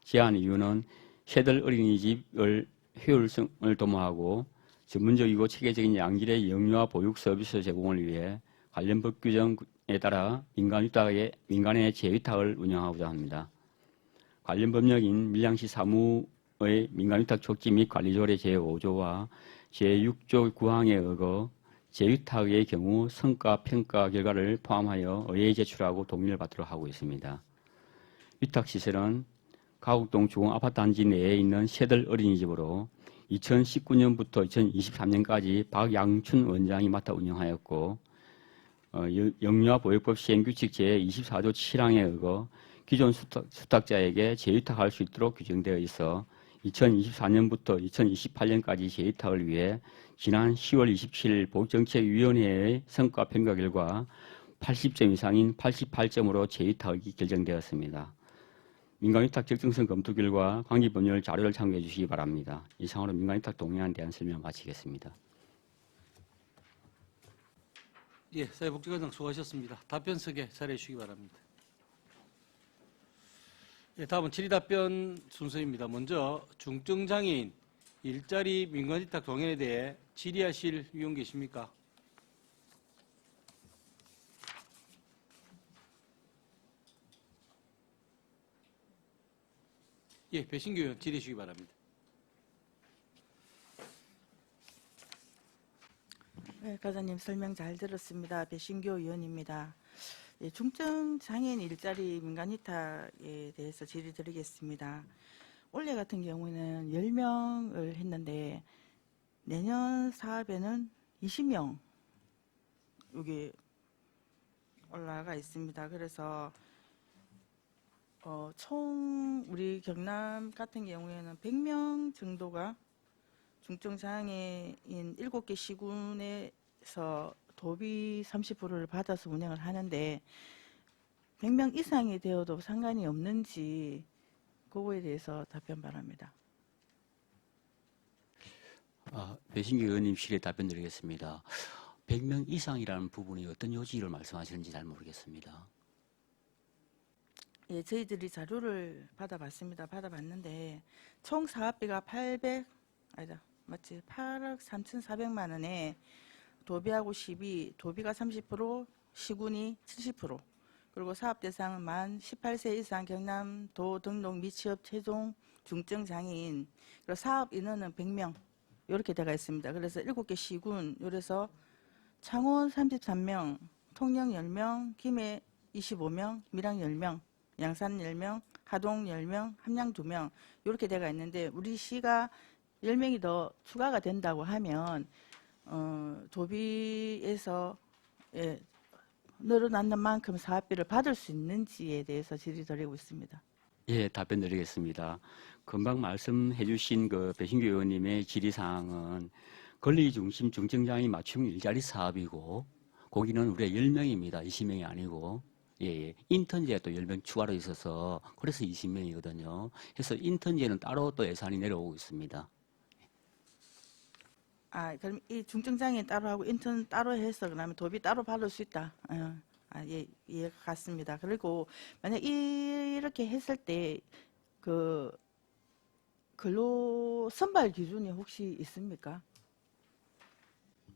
제안 이유는 새들 어린이집을 효율성을 도모하고 전문적이고 체계적인 양질의 영유아 보육 서비스 제공을 위해 관련 법 규정에 따라 민간의 재위탁을 운영하고자 합니다. 관련 법령인 밀양시 사무의 민간위탁 촉지 및 관리조례 제5조와 제6조 9항에 의거 재위탁의 경우 성과 평가 결과를 포함하여 의회에 제출하고 동의를 받도록 하고 있습니다. 위탁시설은 가곡동 중앙아파트단지 내에 있는 새들 어린이집으로 2019년부터 2023년까지 박양춘 원장이 맡아 운영하였고 영유아보육법 시행규칙 제24조 7항에 의거 기존 수탁자에게 재위탁할 수 있도록 규정되어 있어 2024년부터 2028년까지 재위탁을 위해 지난 10월 27일 보육정책위원회의 성과평가 결과 80점 이상인 88점으로 재위탁이 결정되었습니다. 민간위탁 적정성 검토 결과 관계법률 자료를 참고해 주시기 바랍니다. 이상으로 민간위탁 동의안에 대한 설명 마치겠습니다. 예, 사회복지과장 수고하셨습니다. 답변석에 자리해 주시기 바랍니다. 예, 다음은 질의답변 순서입니다. 먼저 중증장애인 일자리 민간위탁 동의안에 대해 질의하실 위원 계십니까? 예, 배신규 의원 질의해 주시기 바랍니다. 네, 과장님 설명 잘 들었습니다. 배신교 의원입니다. 예, 중증 장애인 일자리 민간 위탁에 대해서 질의 드리겠습니다. 올해 같은 경우에는 10명을 했는데 내년 사업에는 20명 여기 올라가 있습니다. 그래서 총 우리 경남 같은 경우에는 100명 정도가 중증장애인 7개 시군에서 도비 30%를 받아서 운영을 하는데 100명 이상이 되어도 상관이 없는지 그거에 대해서 답변 바랍니다. 배신규 의원님실에 답변드리겠습니다. 100명 이상이라는 부분이 어떤 요지를 말씀하시는지 잘 모르겠습니다. 예, 저희들이 자료를 받아봤습니다. 받아봤는데 총 사업비가 8억 3,400만 원에 도비하고 시비, 도비가 30%, 시군이 70%, 그리고 사업 대상은 만 18세 이상 경남도 등록 미취업 최종 중증 장애인, 그리고 사업 인원은 100명 이렇게 되어 있습니다. 그래서 7개 시군, 그래서 창원 33명, 통영 10명, 김해 25명, 밀양 10명, 양산 10명, 하동 10명, 함양 2명 이렇게 되어 있는데 우리 시가 10명이 더 추가가 된다고 하면 도비에서 늘어나는 만큼 사업비를 받을 수 있는지에 대해서 질의드리고 있습니다. 예, 답변 드리겠습니다. 금방 말씀해 주신 그 배신규 의원님의 질의사항은 권리중심 중증장애인 맞춤 일자리 사업이고 거기는 우리가 10명입니다. 20명이 아니고 예, 인턴제가 또 10명 추가로 있어서 그래서 20명이거든요. 그래서 인턴제는 따로 또 예산이 내려오고 있습니다. 그럼 이 중증장애인 따로 하고 인턴 따로 해서 그러면 도비 따로 받을 수 있다. 예, 이해가 갔습니다. 그리고 만약 이렇게 했을 때 그 근로 선발 기준이 혹시 있습니까?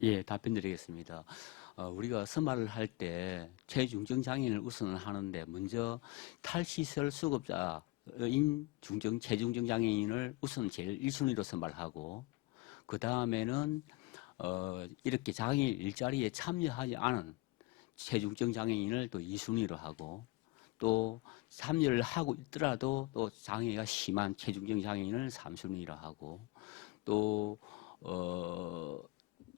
예, 답변 드리겠습니다. 우리가 선발을 할 때 최중증 장애인을 우선 하는데 먼저 탈시설 수급자인 최중증 장애인을 우선 제일 1순위로 선발하고 그 다음에는 이렇게 장애인 일자리에 참여하지 않은 최중증 장애인을 또 2순위로 하고 또 참여를 하고 있더라도 또 장애가 심한 최중증 장애인을 3순위로 하고 또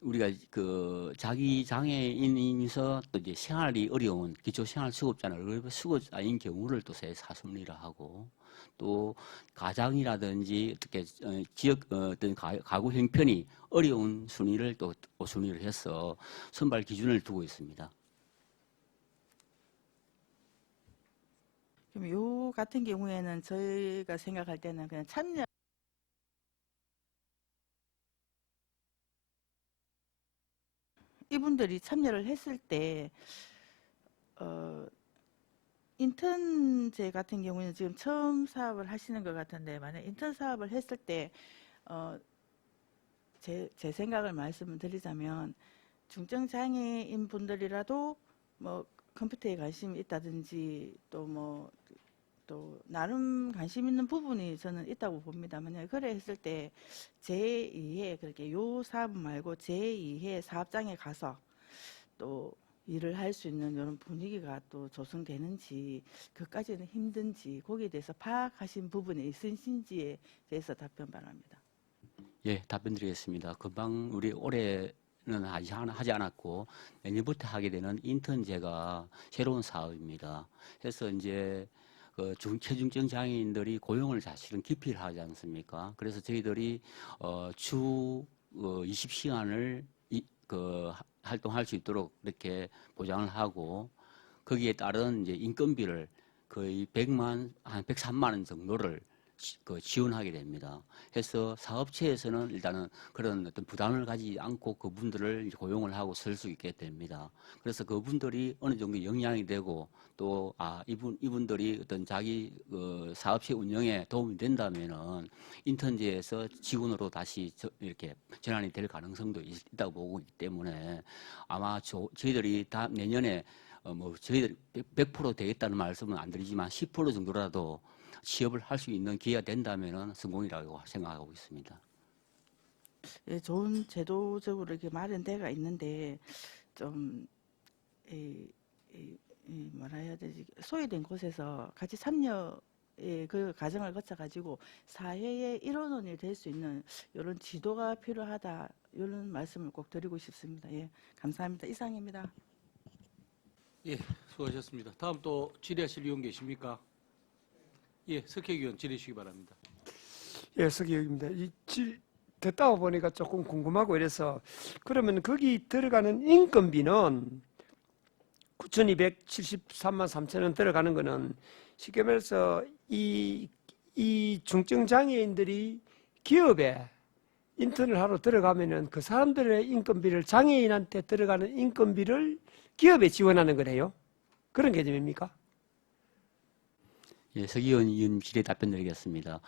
우리가 그 자기 장애인이면서 또 이제 생활이 어려운 기초 생활 수급자나 수급자인 경우를 또 4순위로 하고 또 가장이라든지 어떻게 지역 어떤 가구 형편이 어려운 순위를 또 5순위로 해서 선발 기준을 두고 있습니다. 그럼 요 같은 경우에는 저희가 생각할 때는 그냥 참여 이분들이 참여를 했을 때 인턴제 같은 경우는 지금 처음 사업을 하시는 것 같은데 만약 인턴 사업을 했을 때 제 생각을 말씀을 드리자면 중증 장애인 분들이라도 뭐 컴퓨터에 관심이 있다든지 또 나름 관심 있는 부분이 저는 있다고 봅니다. 만약 그래 했을 때 제2회 그렇게 요 사업 말고 제2회 사업장에 가서 또 일을 할 수 있는 이런 분위기가 또 조성되는지 그까지는 힘든지 거기에 대해서 파악하신 부분이 있으신지에 대해서 답변 바랍니다. 예, 답변 드리겠습니다. 금방 우리 올해는 하지 않았고 내년부터 하게 되는 인턴제가 새로운 사업입니다. 그래서 이제 그 최중증 장애인들이 고용을 사실은 기피를 하지 않습니까? 그래서 저희들이 주 20시간을 활동할 수 있도록 이렇게 보장을 하고 거기에 따른 이제 인건비를 거의 103만 원 정도를 지원하게 됩니다. 그래서 사업체에서는 일단은 그런 어떤 부담을 가지지 않고 그분들을 고용을 하고 쓸 수 있게 됩니다. 그래서 그분들이 어느 정도 영향이 되고 또 이분들이 어떤 자기 사업체 운영에 도움이 된다면은 인턴제에서 직원으로 다시 이렇게 전환이 될 가능성도 있다고 보고 있기 때문에 아마 저희들이 내년에 저희들 100% 되겠다는 말씀은 안 드리지만 10% 정도라도 취업을 할 수 있는 기회가 된다면 성공이라고 생각하고 있습니다. 예, 좋은 제도적으로 이렇게 마련돼가 있는데 좀 뭐라 해야 되지 소외된 곳에서 같이 참여의 그 과정을 거쳐가지고 사회의 일원이 될 수 있는 이런 지도가 필요하다 이런 말씀을 꼭 드리고 싶습니다. 예, 감사합니다. 이상입니다. 예, 수고하셨습니다. 다음 또 질의하실 의원 계십니까? 예, 석혜 의원 질의해 주시기 바랍니다. 예, 석의입니다. 듣다 보니까 조금 궁금하고 이래서 그러면 거기 들어가는 인건비는 9,273만 3천 원 들어가는 거는 쉽게 말해서 이 중증 장애인들이 기업에 인턴을 하러 들어가면은 그 사람들의 인건비를 장애인한테 들어가는 인건비를 기업에 지원하는 거네요. 그런 개념입니까? 예, 서기현 의원 질의 답변드리겠습니다.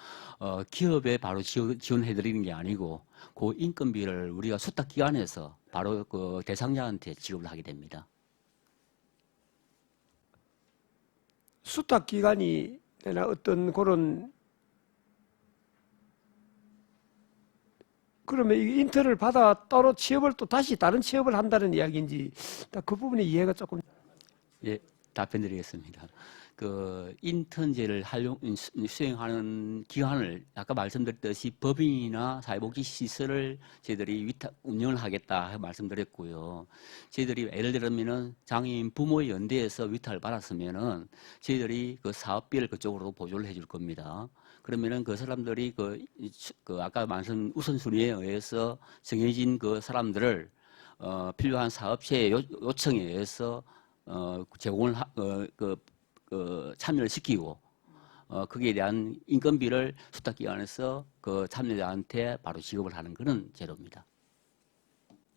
기업에 바로 지원해드리는 게 아니고 그 인건비를 우리가 수탁기관에서 바로 그 대상자한테 지급을 하게 됩니다. 수탁 기관이 내나 어떤 그런 그러면 이 인턴을 받아 따로 취업을 또 다시 다른 취업을 한다는 이야기인지 그 부분이 이해가 조금. 예, 답변드리겠습니다. 그 인턴제를 수행하는 기관을 아까 말씀드렸듯이 법인이나 사회복지시설을 저희들이 운영을 하겠다 말씀드렸고요. 저희들이 예를 들면은 장애인 부모의 연대에서 위탁을 받았으면은 저희들이 그 사업비를 그쪽으로 보조를 해줄 겁니다. 그러면은 그 사람들이 그 아까 말씀 우선순위에 의해서 정해진 그 사람들을 필요한 사업체의 요청에 의해서 제공을 참여를 시키고 거기에 대한 인건비를 수탁기관에서 그 참여자한테 바로 지급을 하는 그런 제도입니다.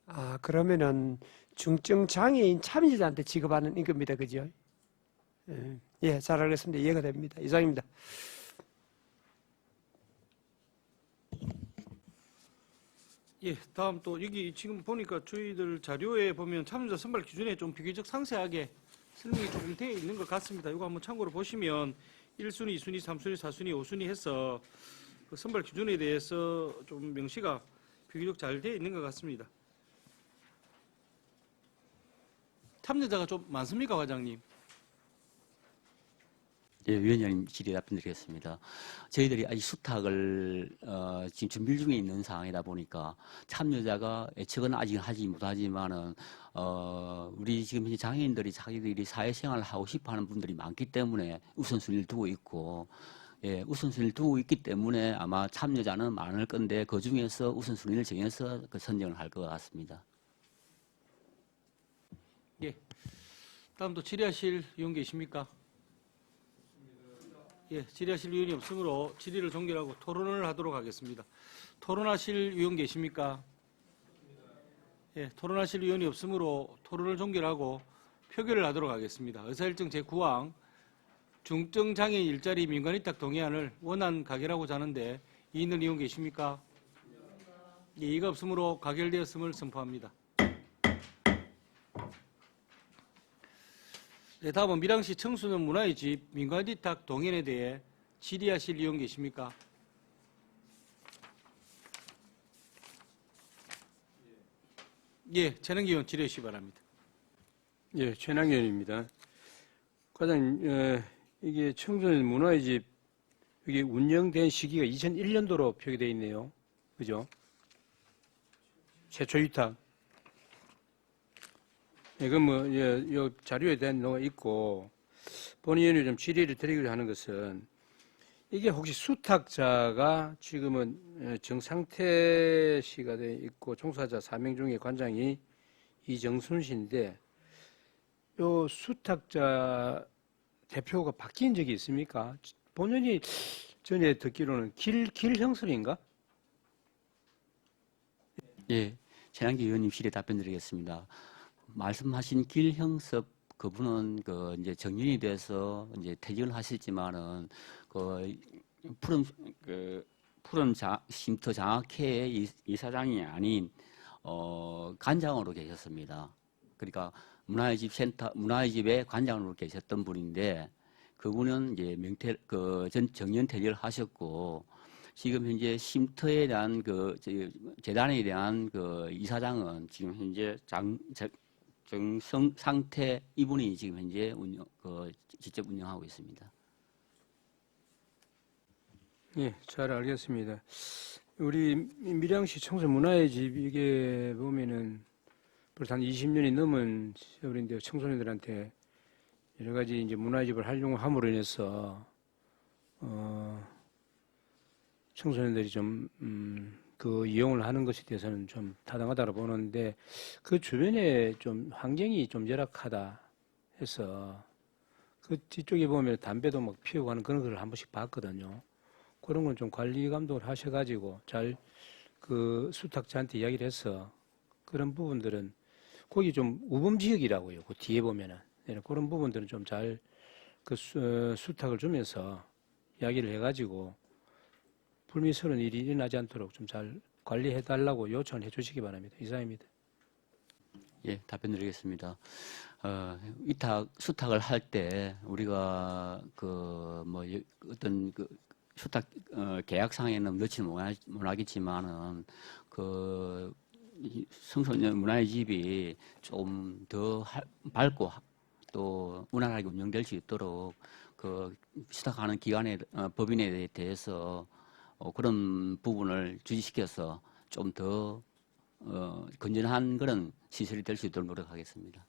아, 그러면은 중증 장애인 참여자한테 지급하는 임금입니다, 그죠? 예, 잘 알겠습니다. 이해가 됩니다. 이상입니다. 예, 다음 또 여기 지금 보니까 저희들 자료에 보면 참여자 선발 기준에 좀 비교적 상세하게 설명이 조금 되어 있는 것 같습니다. 이거 한번 참고로 보시면 1순위, 2순위, 3순위, 4순위, 5순위 해서 그 선발 기준에 대해서 좀 명시가 비교적 잘 되어 있는 것 같습니다. 참여자가 좀 많습니까, 과장님? 예, 위원장님 질의 답변드리겠습니다. 저희들이 아직 수탁을 지금 준비 중에 있는 상황이다 보니까 참여자가 예측은 아직 하지 못하지만은 우리 지금 현재 장애인들이 자기들이 사회생활을 하고 싶어하는 분들이 많기 때문에 우선순위를 두고 있고, 예, 우선순위를 두고 있기 때문에 아마 참여자는 많을 건데 그 중에서 우선순위를 정해서 그 선정을 할 것 같습니다. 예. 다음 또 질의하실 의원 계십니까? 예, 질의하실 의원이 없으므로 질의를 종결하고 토론을 하도록 하겠습니다. 토론하실 의원 계십니까? 예, 토론하실 의원이 없으므로 토론을 종결하고 표결을 하도록 하겠습니다. 의사일정 제9항 중증 장애인 일자리 민간위탁 동의안을 원안 가결하고자 하는데 이의는 의원 계십니까? 예, 이의가 없으므로 가결되었음을 선포합니다. 네, 다음은 밀양시 청소년 문화의 집 민간위탁 동의안에 대해 질의하실 의원 계십니까? 예, 최능기 의원 질의해 주시기 바랍니다. 예, 최남기 의원입니다. 과장님, 이게 청소년 문화의 집 이게 운영된 시기가 2001년도로 표기되어 있네요. 그죠? 최초 위탁. 예, 그럼 뭐, 예, 요 자료에 대한 내용이 있고, 본의원이 좀 질의를 드리고자 하는 것은, 이게 혹시 수탁자가 지금은 정상태 씨가 돼 있고, 종사자 4명 중에 관장이 이정순 씨인데, 요 수탁자 대표가 바뀐 적이 있습니까? 본연이 전에 듣기로는 길 형섭인가? 예, 최남기 의원님실에 답변드리겠습니다. 말씀하신 길형섭 그분은 그 이제 정년이 돼서 이제 퇴직을 하셨지만은 푸른 쉼터 장학회의 이사장이 아닌 관장으로 계셨습니다. 그러니까 문화의 집 센터 문화의 집의 관장으로 계셨던 분인데 그분은 이제 정년 퇴직을 하셨고 지금 현재 쉼터에 대한 재단에 대한 이사장은 지금 현재 정상태 이분이 지금 현재 직접 운영하고 있습니다. 예, 잘 알겠습니다. 우리 밀양시 청소년 문화의 집 이게 보면은 벌써 한 20년이 넘은 세월인데 청소년들한테 여러 가지 이제 문화의 집을 활용함으로 인해서 청소년들이 좀 이용을 하는 것에 대해서는 좀 타당하다고 보는데 그 주변에 좀 환경이 좀 열악하다 해서 그 뒤쪽에 보면 담배도 막 피우고 하는 그런 걸 한 번씩 봤거든요. 그런 건 좀 관리 감독을 하셔가지고 잘 그 수탁자한테 이야기를 해서 그런 부분들은 거기 좀 우범 지역이라고요. 그 뒤에 보면은 그런 부분들은 좀 잘 그 수탁을 주면서 이야기를 해가지고 불미스러운 일이 일어나지 않도록 좀 잘 관리해 달라고 요청을 해주시기 바랍니다. 이상입니다. 예, 답변드리겠습니다. 위탁 수탁을 할 때 우리가 그 뭐 어떤 그 수탁 계약상에는 넣지는 못하겠지만은 그 청소년 문화의 집이 좀 더 밝고 또 무난하게 운영될 수 있도록 그 수탁하는 기관의 법인에 대해서 그런 부분을 주지시켜서 좀 더 건전한 그런 시설이 될 수 있도록 노력하겠습니다.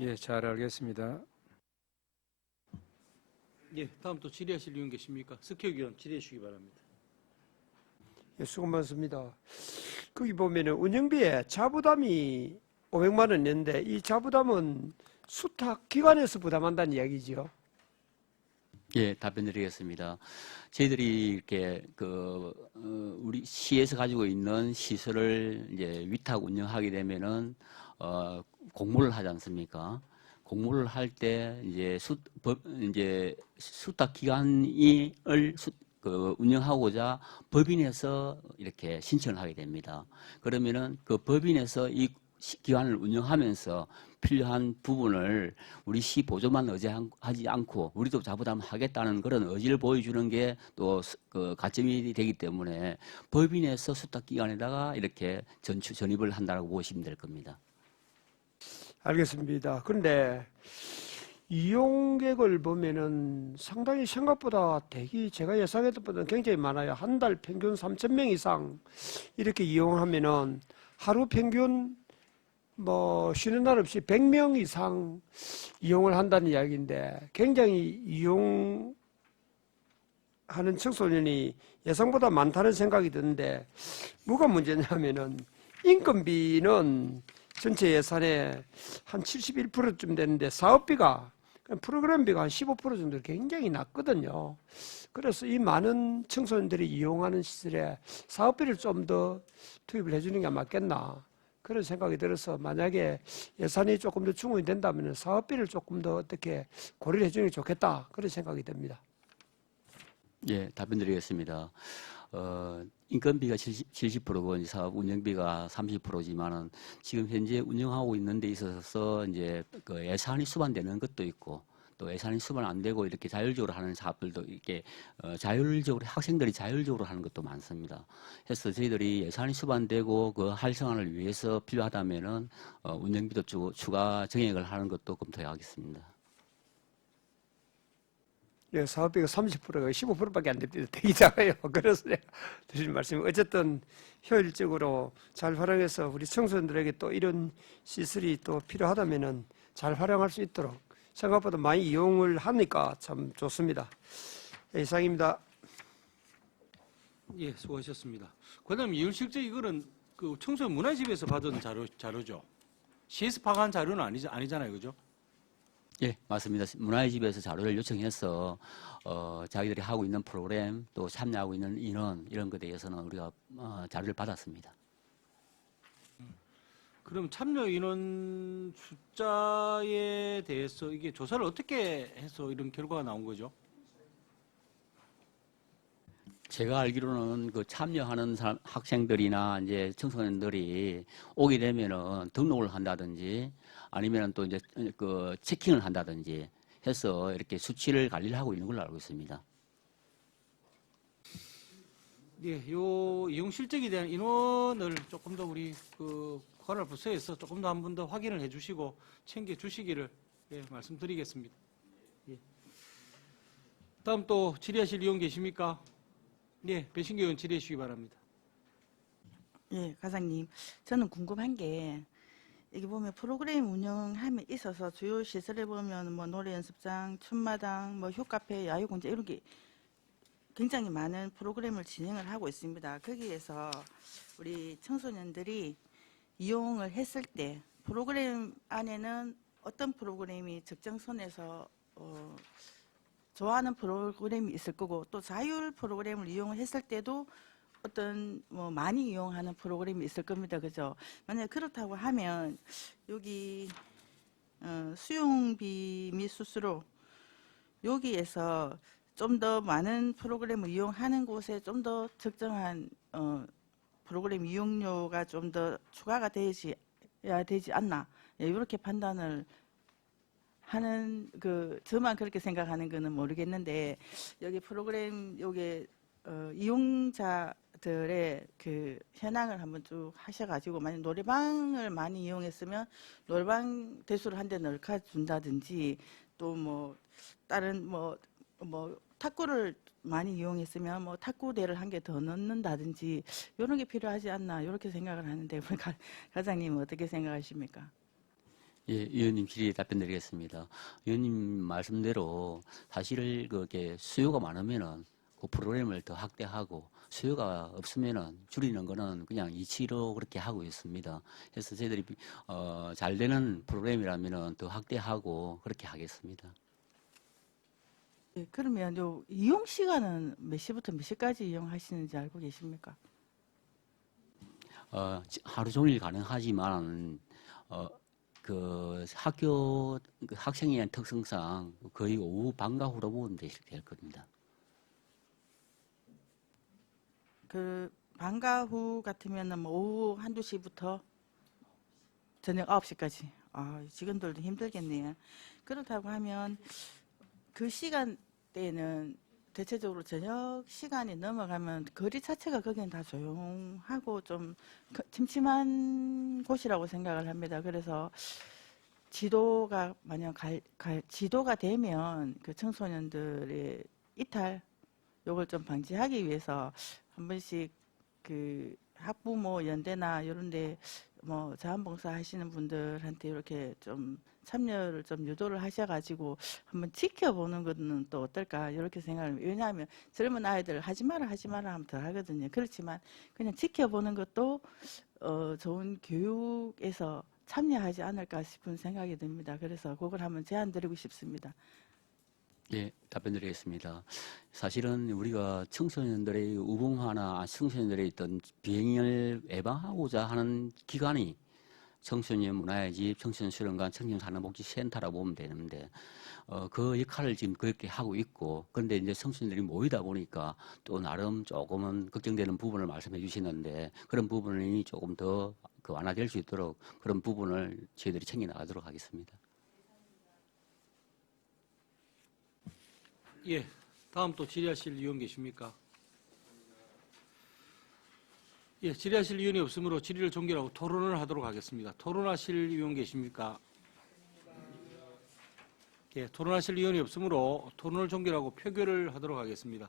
예, 잘 알겠습니다. 예, 다음 또 질의하실 의원 계십니까? 석혁 의원 질의해 주시기 바랍니다. 예, 수고 많습니다. 거기 보면은 운영비에 자부담이 500만 원인데 이 자부담은 수탁 기관에서 부담한다는 이야기죠. 예, 답변드리겠습니다. 저희들이 이렇게 우리 시에서 가지고 있는 시설을 이제 위탁 운영하게 되면은 공모를 하지 않습니까? 공모를 할 때 이제 수탁 기관을 운영하고자 법인에서 이렇게 신청을 하게 됩니다. 그러면은 그 법인에서 이 기관을 운영하면서 필요한 부분을 우리 시 보조만 의지하지 않고 우리도 자부담하겠다는 그런 의지를 보여주는 게 또 그 가점이 되기 때문에 법인에서 수탁기관에다가 이렇게 전입을 한다고 보시면 될 겁니다. 알겠습니다. 그런데 이용객을 보면은 상당히 생각보다 제가 예상했던 것보다 굉장히 많아요. 한 달 평균 3,000명 이상 이렇게 이용하면은 하루 평균 뭐 쉬는 날 없이 100명 이상 이용을 한다는 이야기인데 굉장히 이용하는 청소년이 예상보다 많다는 생각이 드는데 뭐가 문제냐면은 인건비는 전체 예산의 한 71%쯤 되는데 사업비가 프로그램비가 한 15% 정도 굉장히 낮거든요. 그래서 이 많은 청소년들이 이용하는 시설에 사업비를 좀 더 투입을 해주는 게 맞겠나 그런 생각이 들어서 만약에 예산이 조금 더 충분히 된다면 사업비를 조금 더 어떻게 고려를 해주는 게 좋겠다 그런 생각이 듭니다. 예, 답변드리겠습니다. 인건비가 70%고 사업 운영비가 30%지만은 지금 현재 운영하고 있는 데 있어서 이제 그 예산이 수반되는 것도 있고 또 예산이 수반 안 되고 이렇게 자율적으로 하는 사업들도 이렇게 자율적으로 학생들이 자율적으로 하는 것도 많습니다. 그래서 저희들이 예산이 수반되고 그 활성화를 위해서 필요하다면은 운영비도 추가 정액을 하는 것도 검토하겠습니다. 예, 사업비가 30%가 15%밖에 안 됩니다. 되게 작아요. 그래서 내가 드린 말씀이 어쨌든 효율적으로 잘 활용해서 우리 청소년들에게 또 이런 시설이 또 필요하다면은 잘 활용할 수 있도록 생각보다 많이 이용을 하니까 참 좋습니다. 예, 이상입니다. 예, 수고하셨습니다. 그다음 이율실제 이거는 그 청소년 문화집에서 받은 자료죠. 시에서 파악한 자료는 아니잖아요, 그죠? 예, 맞습니다. 문화의 집에서 자료를 요청해서 자기들이 하고 있는 프로그램 또 참여하고 있는 인원 이런 것에 대해서는 우리가 자료를 받았습니다. 그럼 참여 인원 숫자에 대해서 이게 조사를 어떻게 해서 이런 결과가 나온 거죠? 제가 알기로는 그 참여하는 학생들이나 이제 청소년들이 오게 되면은 등록을 한다든지 아니면 또 이제 그 체킹을 한다든지 해서 이렇게 수치를 관리를 하고 있는 걸로 알고 있습니다. 예, 요 이용 실적에 대한 인원을 조금 더 우리 그 관할 부서에서 조금 더 한 번 더 확인을 해주시고 챙겨 주시기를 예, 말씀드리겠습니다. 예. 다음 또 질의하실 의원 계십니까? 예, 배신교 의원 질의해 주시기 바랍니다. 예, 과장님. 저는 궁금한 게 이게 보면 프로그램 운영함에 있어서 주요 시설에 보면 뭐 노래 연습장, 춤마당, 뭐 휴카페, 야유공장 이런 게 굉장히 많은 프로그램을 진행을 하고 있습니다. 거기에서 우리 청소년들이 이용을 했을 때 프로그램 안에는 어떤 프로그램이 적정선에서 좋아하는 프로그램이 있을 거고 또 자율 프로그램을 이용을 했을 때도 어떤 뭐 많이 이용하는 프로그램이 있을 겁니다. 그죠? 만약 그렇다고 하면 여기 수용비 및 수수료 여기에서 좀 더 많은 프로그램을 이용하는 곳에 좀 더 적정한 프로그램 이용료가 좀 더 추가가 되어야 되지 않나, 예, 이렇게 판단을 하는 저만 그렇게 생각하는 거는 모르겠는데, 여기 프로그램 요게 이용자들의 그 현황을 한번 쭉 하셔가지고, 만약 노래방을 많이 이용했으면 노래방 대수를 한 대 넓혀 준다든지, 또 뭐 다른 뭐 탁구를 많이 이용했으면 뭐 탁구대를 한 개 더 넣는다든지 이런 게 필요하지 않나, 이렇게 생각을 하는데 우리 과장님 어떻게 생각하십니까? 예, 의원님 질의에 답변드리겠습니다. 의원님 말씀대로 사실 그게 수요가 많으면은 그 프로그램을 더 확대하고 수요가 없으면은 줄이는 거는 그냥 이치로 그렇게 하고 있습니다. 그래서 저희들이 잘 되는 프로그램이라면은 더 확대하고 그렇게 하겠습니다. 예, 그러면 요 이용 시간은 몇 시부터 몇 시까지 이용하시는지 알고 계십니까? 하루 종일 가능하지만 그 학교 그 학생에 대한 특성상 거의 오후 방과 후로 보면 될 겁니다. 그 방과 후 같으면은 뭐 오후 1~2시부터 저녁 9시까지. 아, 직원들도 힘들겠네요. 그렇다고 하면 그 시간대는 대체적으로 저녁 시간이 넘어가면 거리 자체가 거기는 다 조용하고 좀 침침한 곳이라고 생각을 합니다. 그래서 지도가 만약 지도가 되면 그 청소년들의 이탈 요걸 좀 방지하기 위해서 한 번씩 그 학부모 연대나 이런데 뭐 자원봉사 하시는 분들한테 이렇게 좀 참여를 좀 유도를 하셔가지고 한번 지켜보는 것은 또 어떨까, 이렇게 생각합니다. 왜냐하면 젊은 아이들 하지 마라 하면 더 하거든요. 그렇지만 그냥 지켜보는 것도 좋은 교육에서 참여하지 않을까 싶은 생각이 듭니다. 그래서 그걸 한번 제안드리고 싶습니다. 예, 답변드리겠습니다. 사실은 우리가 청소년들의 우봉화나 청소년들의 어떤 비행을 예방하고자 하는 기관이 청소년 문화의 집, 청소년 수련관, 청소년 산업복지센터라고 보면 되는데 그 역할을 지금 그렇게 하고 있고, 그런데 이제 청소년들이 모이다 보니까 또 나름 조금은 걱정되는 부분을 말씀해 주시는데 그런 부분이 조금 더 완화될 수 있도록 그런 부분을 저희들이 챙겨 나가도록 하겠습니다. 예, 다음 또 질의하실 의원 계십니까? 예, 질의하실 의원이 없으므로 질의를 종결하고 토론을 하도록 하겠습니다. 토론하실 의원 계십니까? 예, 토론하실 의원이 없으므로 토론을 종결하고 표결을 하도록 하겠습니다.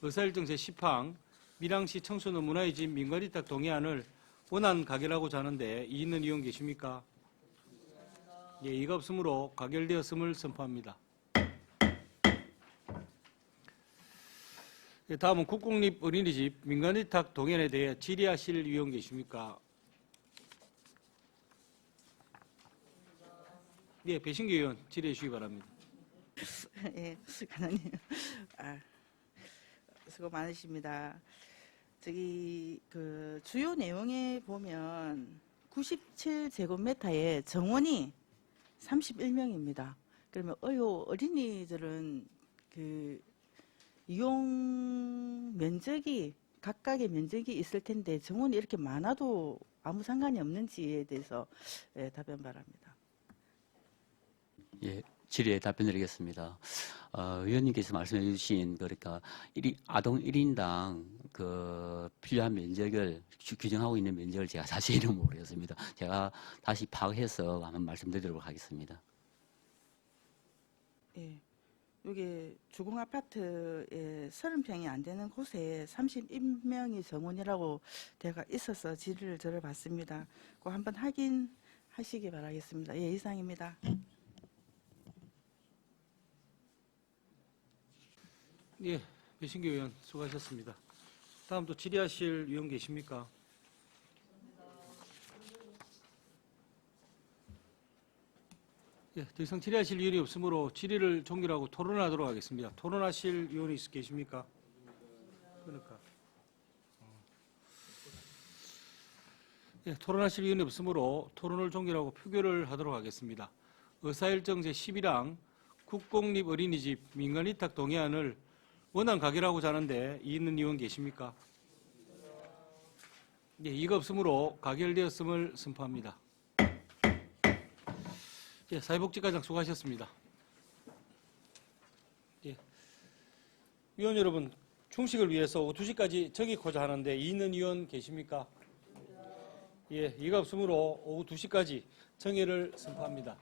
의사일정 제10항 밀양시 청소년 문화의 집 민간위탁 동의안을 원안 가결하고자 하는데 이의 있는 의원 계십니까? 예, 이가 없으므로 가결되었음을 선포합니다. 예, 다음은 국공립 어린이집 민간위탁 동의안에 대해 질의하실 의원 계십니까? 네, 배신규 의원 질의해 주시기 바랍니다. 예, 하나님, 수고 많으십니다. 저기 그 주요 내용에 보면 97제곱미터에 정원이 31명입니다. 그러면 어린이들은 그 이용 면적이 각각의 면적이 있을 텐데 정원이 이렇게 많아도 아무 상관이 없는지에 대해서 답변 바랍니다. 예, 질의에 답변드리겠습니다. 의원님께서 말씀해 주신 그러니까 아동 1인당 그 필요한 면적을 규정하고 있는 면적을 제가 자세히는 모르겠습니다. 제가 다시 파악해서 한번 말씀드리도록 하겠습니다. 예. 이게 주공 아파트에 30평이 안 되는 곳에 31명이 정원이라고 되어 있어서 질의를 들어봤습니다. 그거 한번 확인하시기 바라겠습니다. 예, 이상입니다. 예, 배신규 의원 수고하셨습니다. 다음 또 질의하실 의원 계십니까? 예, 더 이상 질의하실 의원이 없으므로 질의를 종결하고 토론을 하도록 하겠습니다. 토론하실 의원이 계십니까? 그러니까. 예, 토론하실 의원이 없으므로 토론을 종결하고 표결을 하도록 하겠습니다. 의사일정 제11항 국공립 어린이집 민간위탁 동의안을 원안 가결하고자 하는데 이의 있는 의원 계십니까? 예, 이가 없으므로 가결되었음을 선포합니다. 예, 사회복지과장 수고하셨습니다. 예, 위원 여러분, 충식을 위해서 오후 2시까지 정의코자 하는데 이의 있는 의원 계십니까? 예, 이가 없으므로 오후 2시까지 정의를 선포합니다.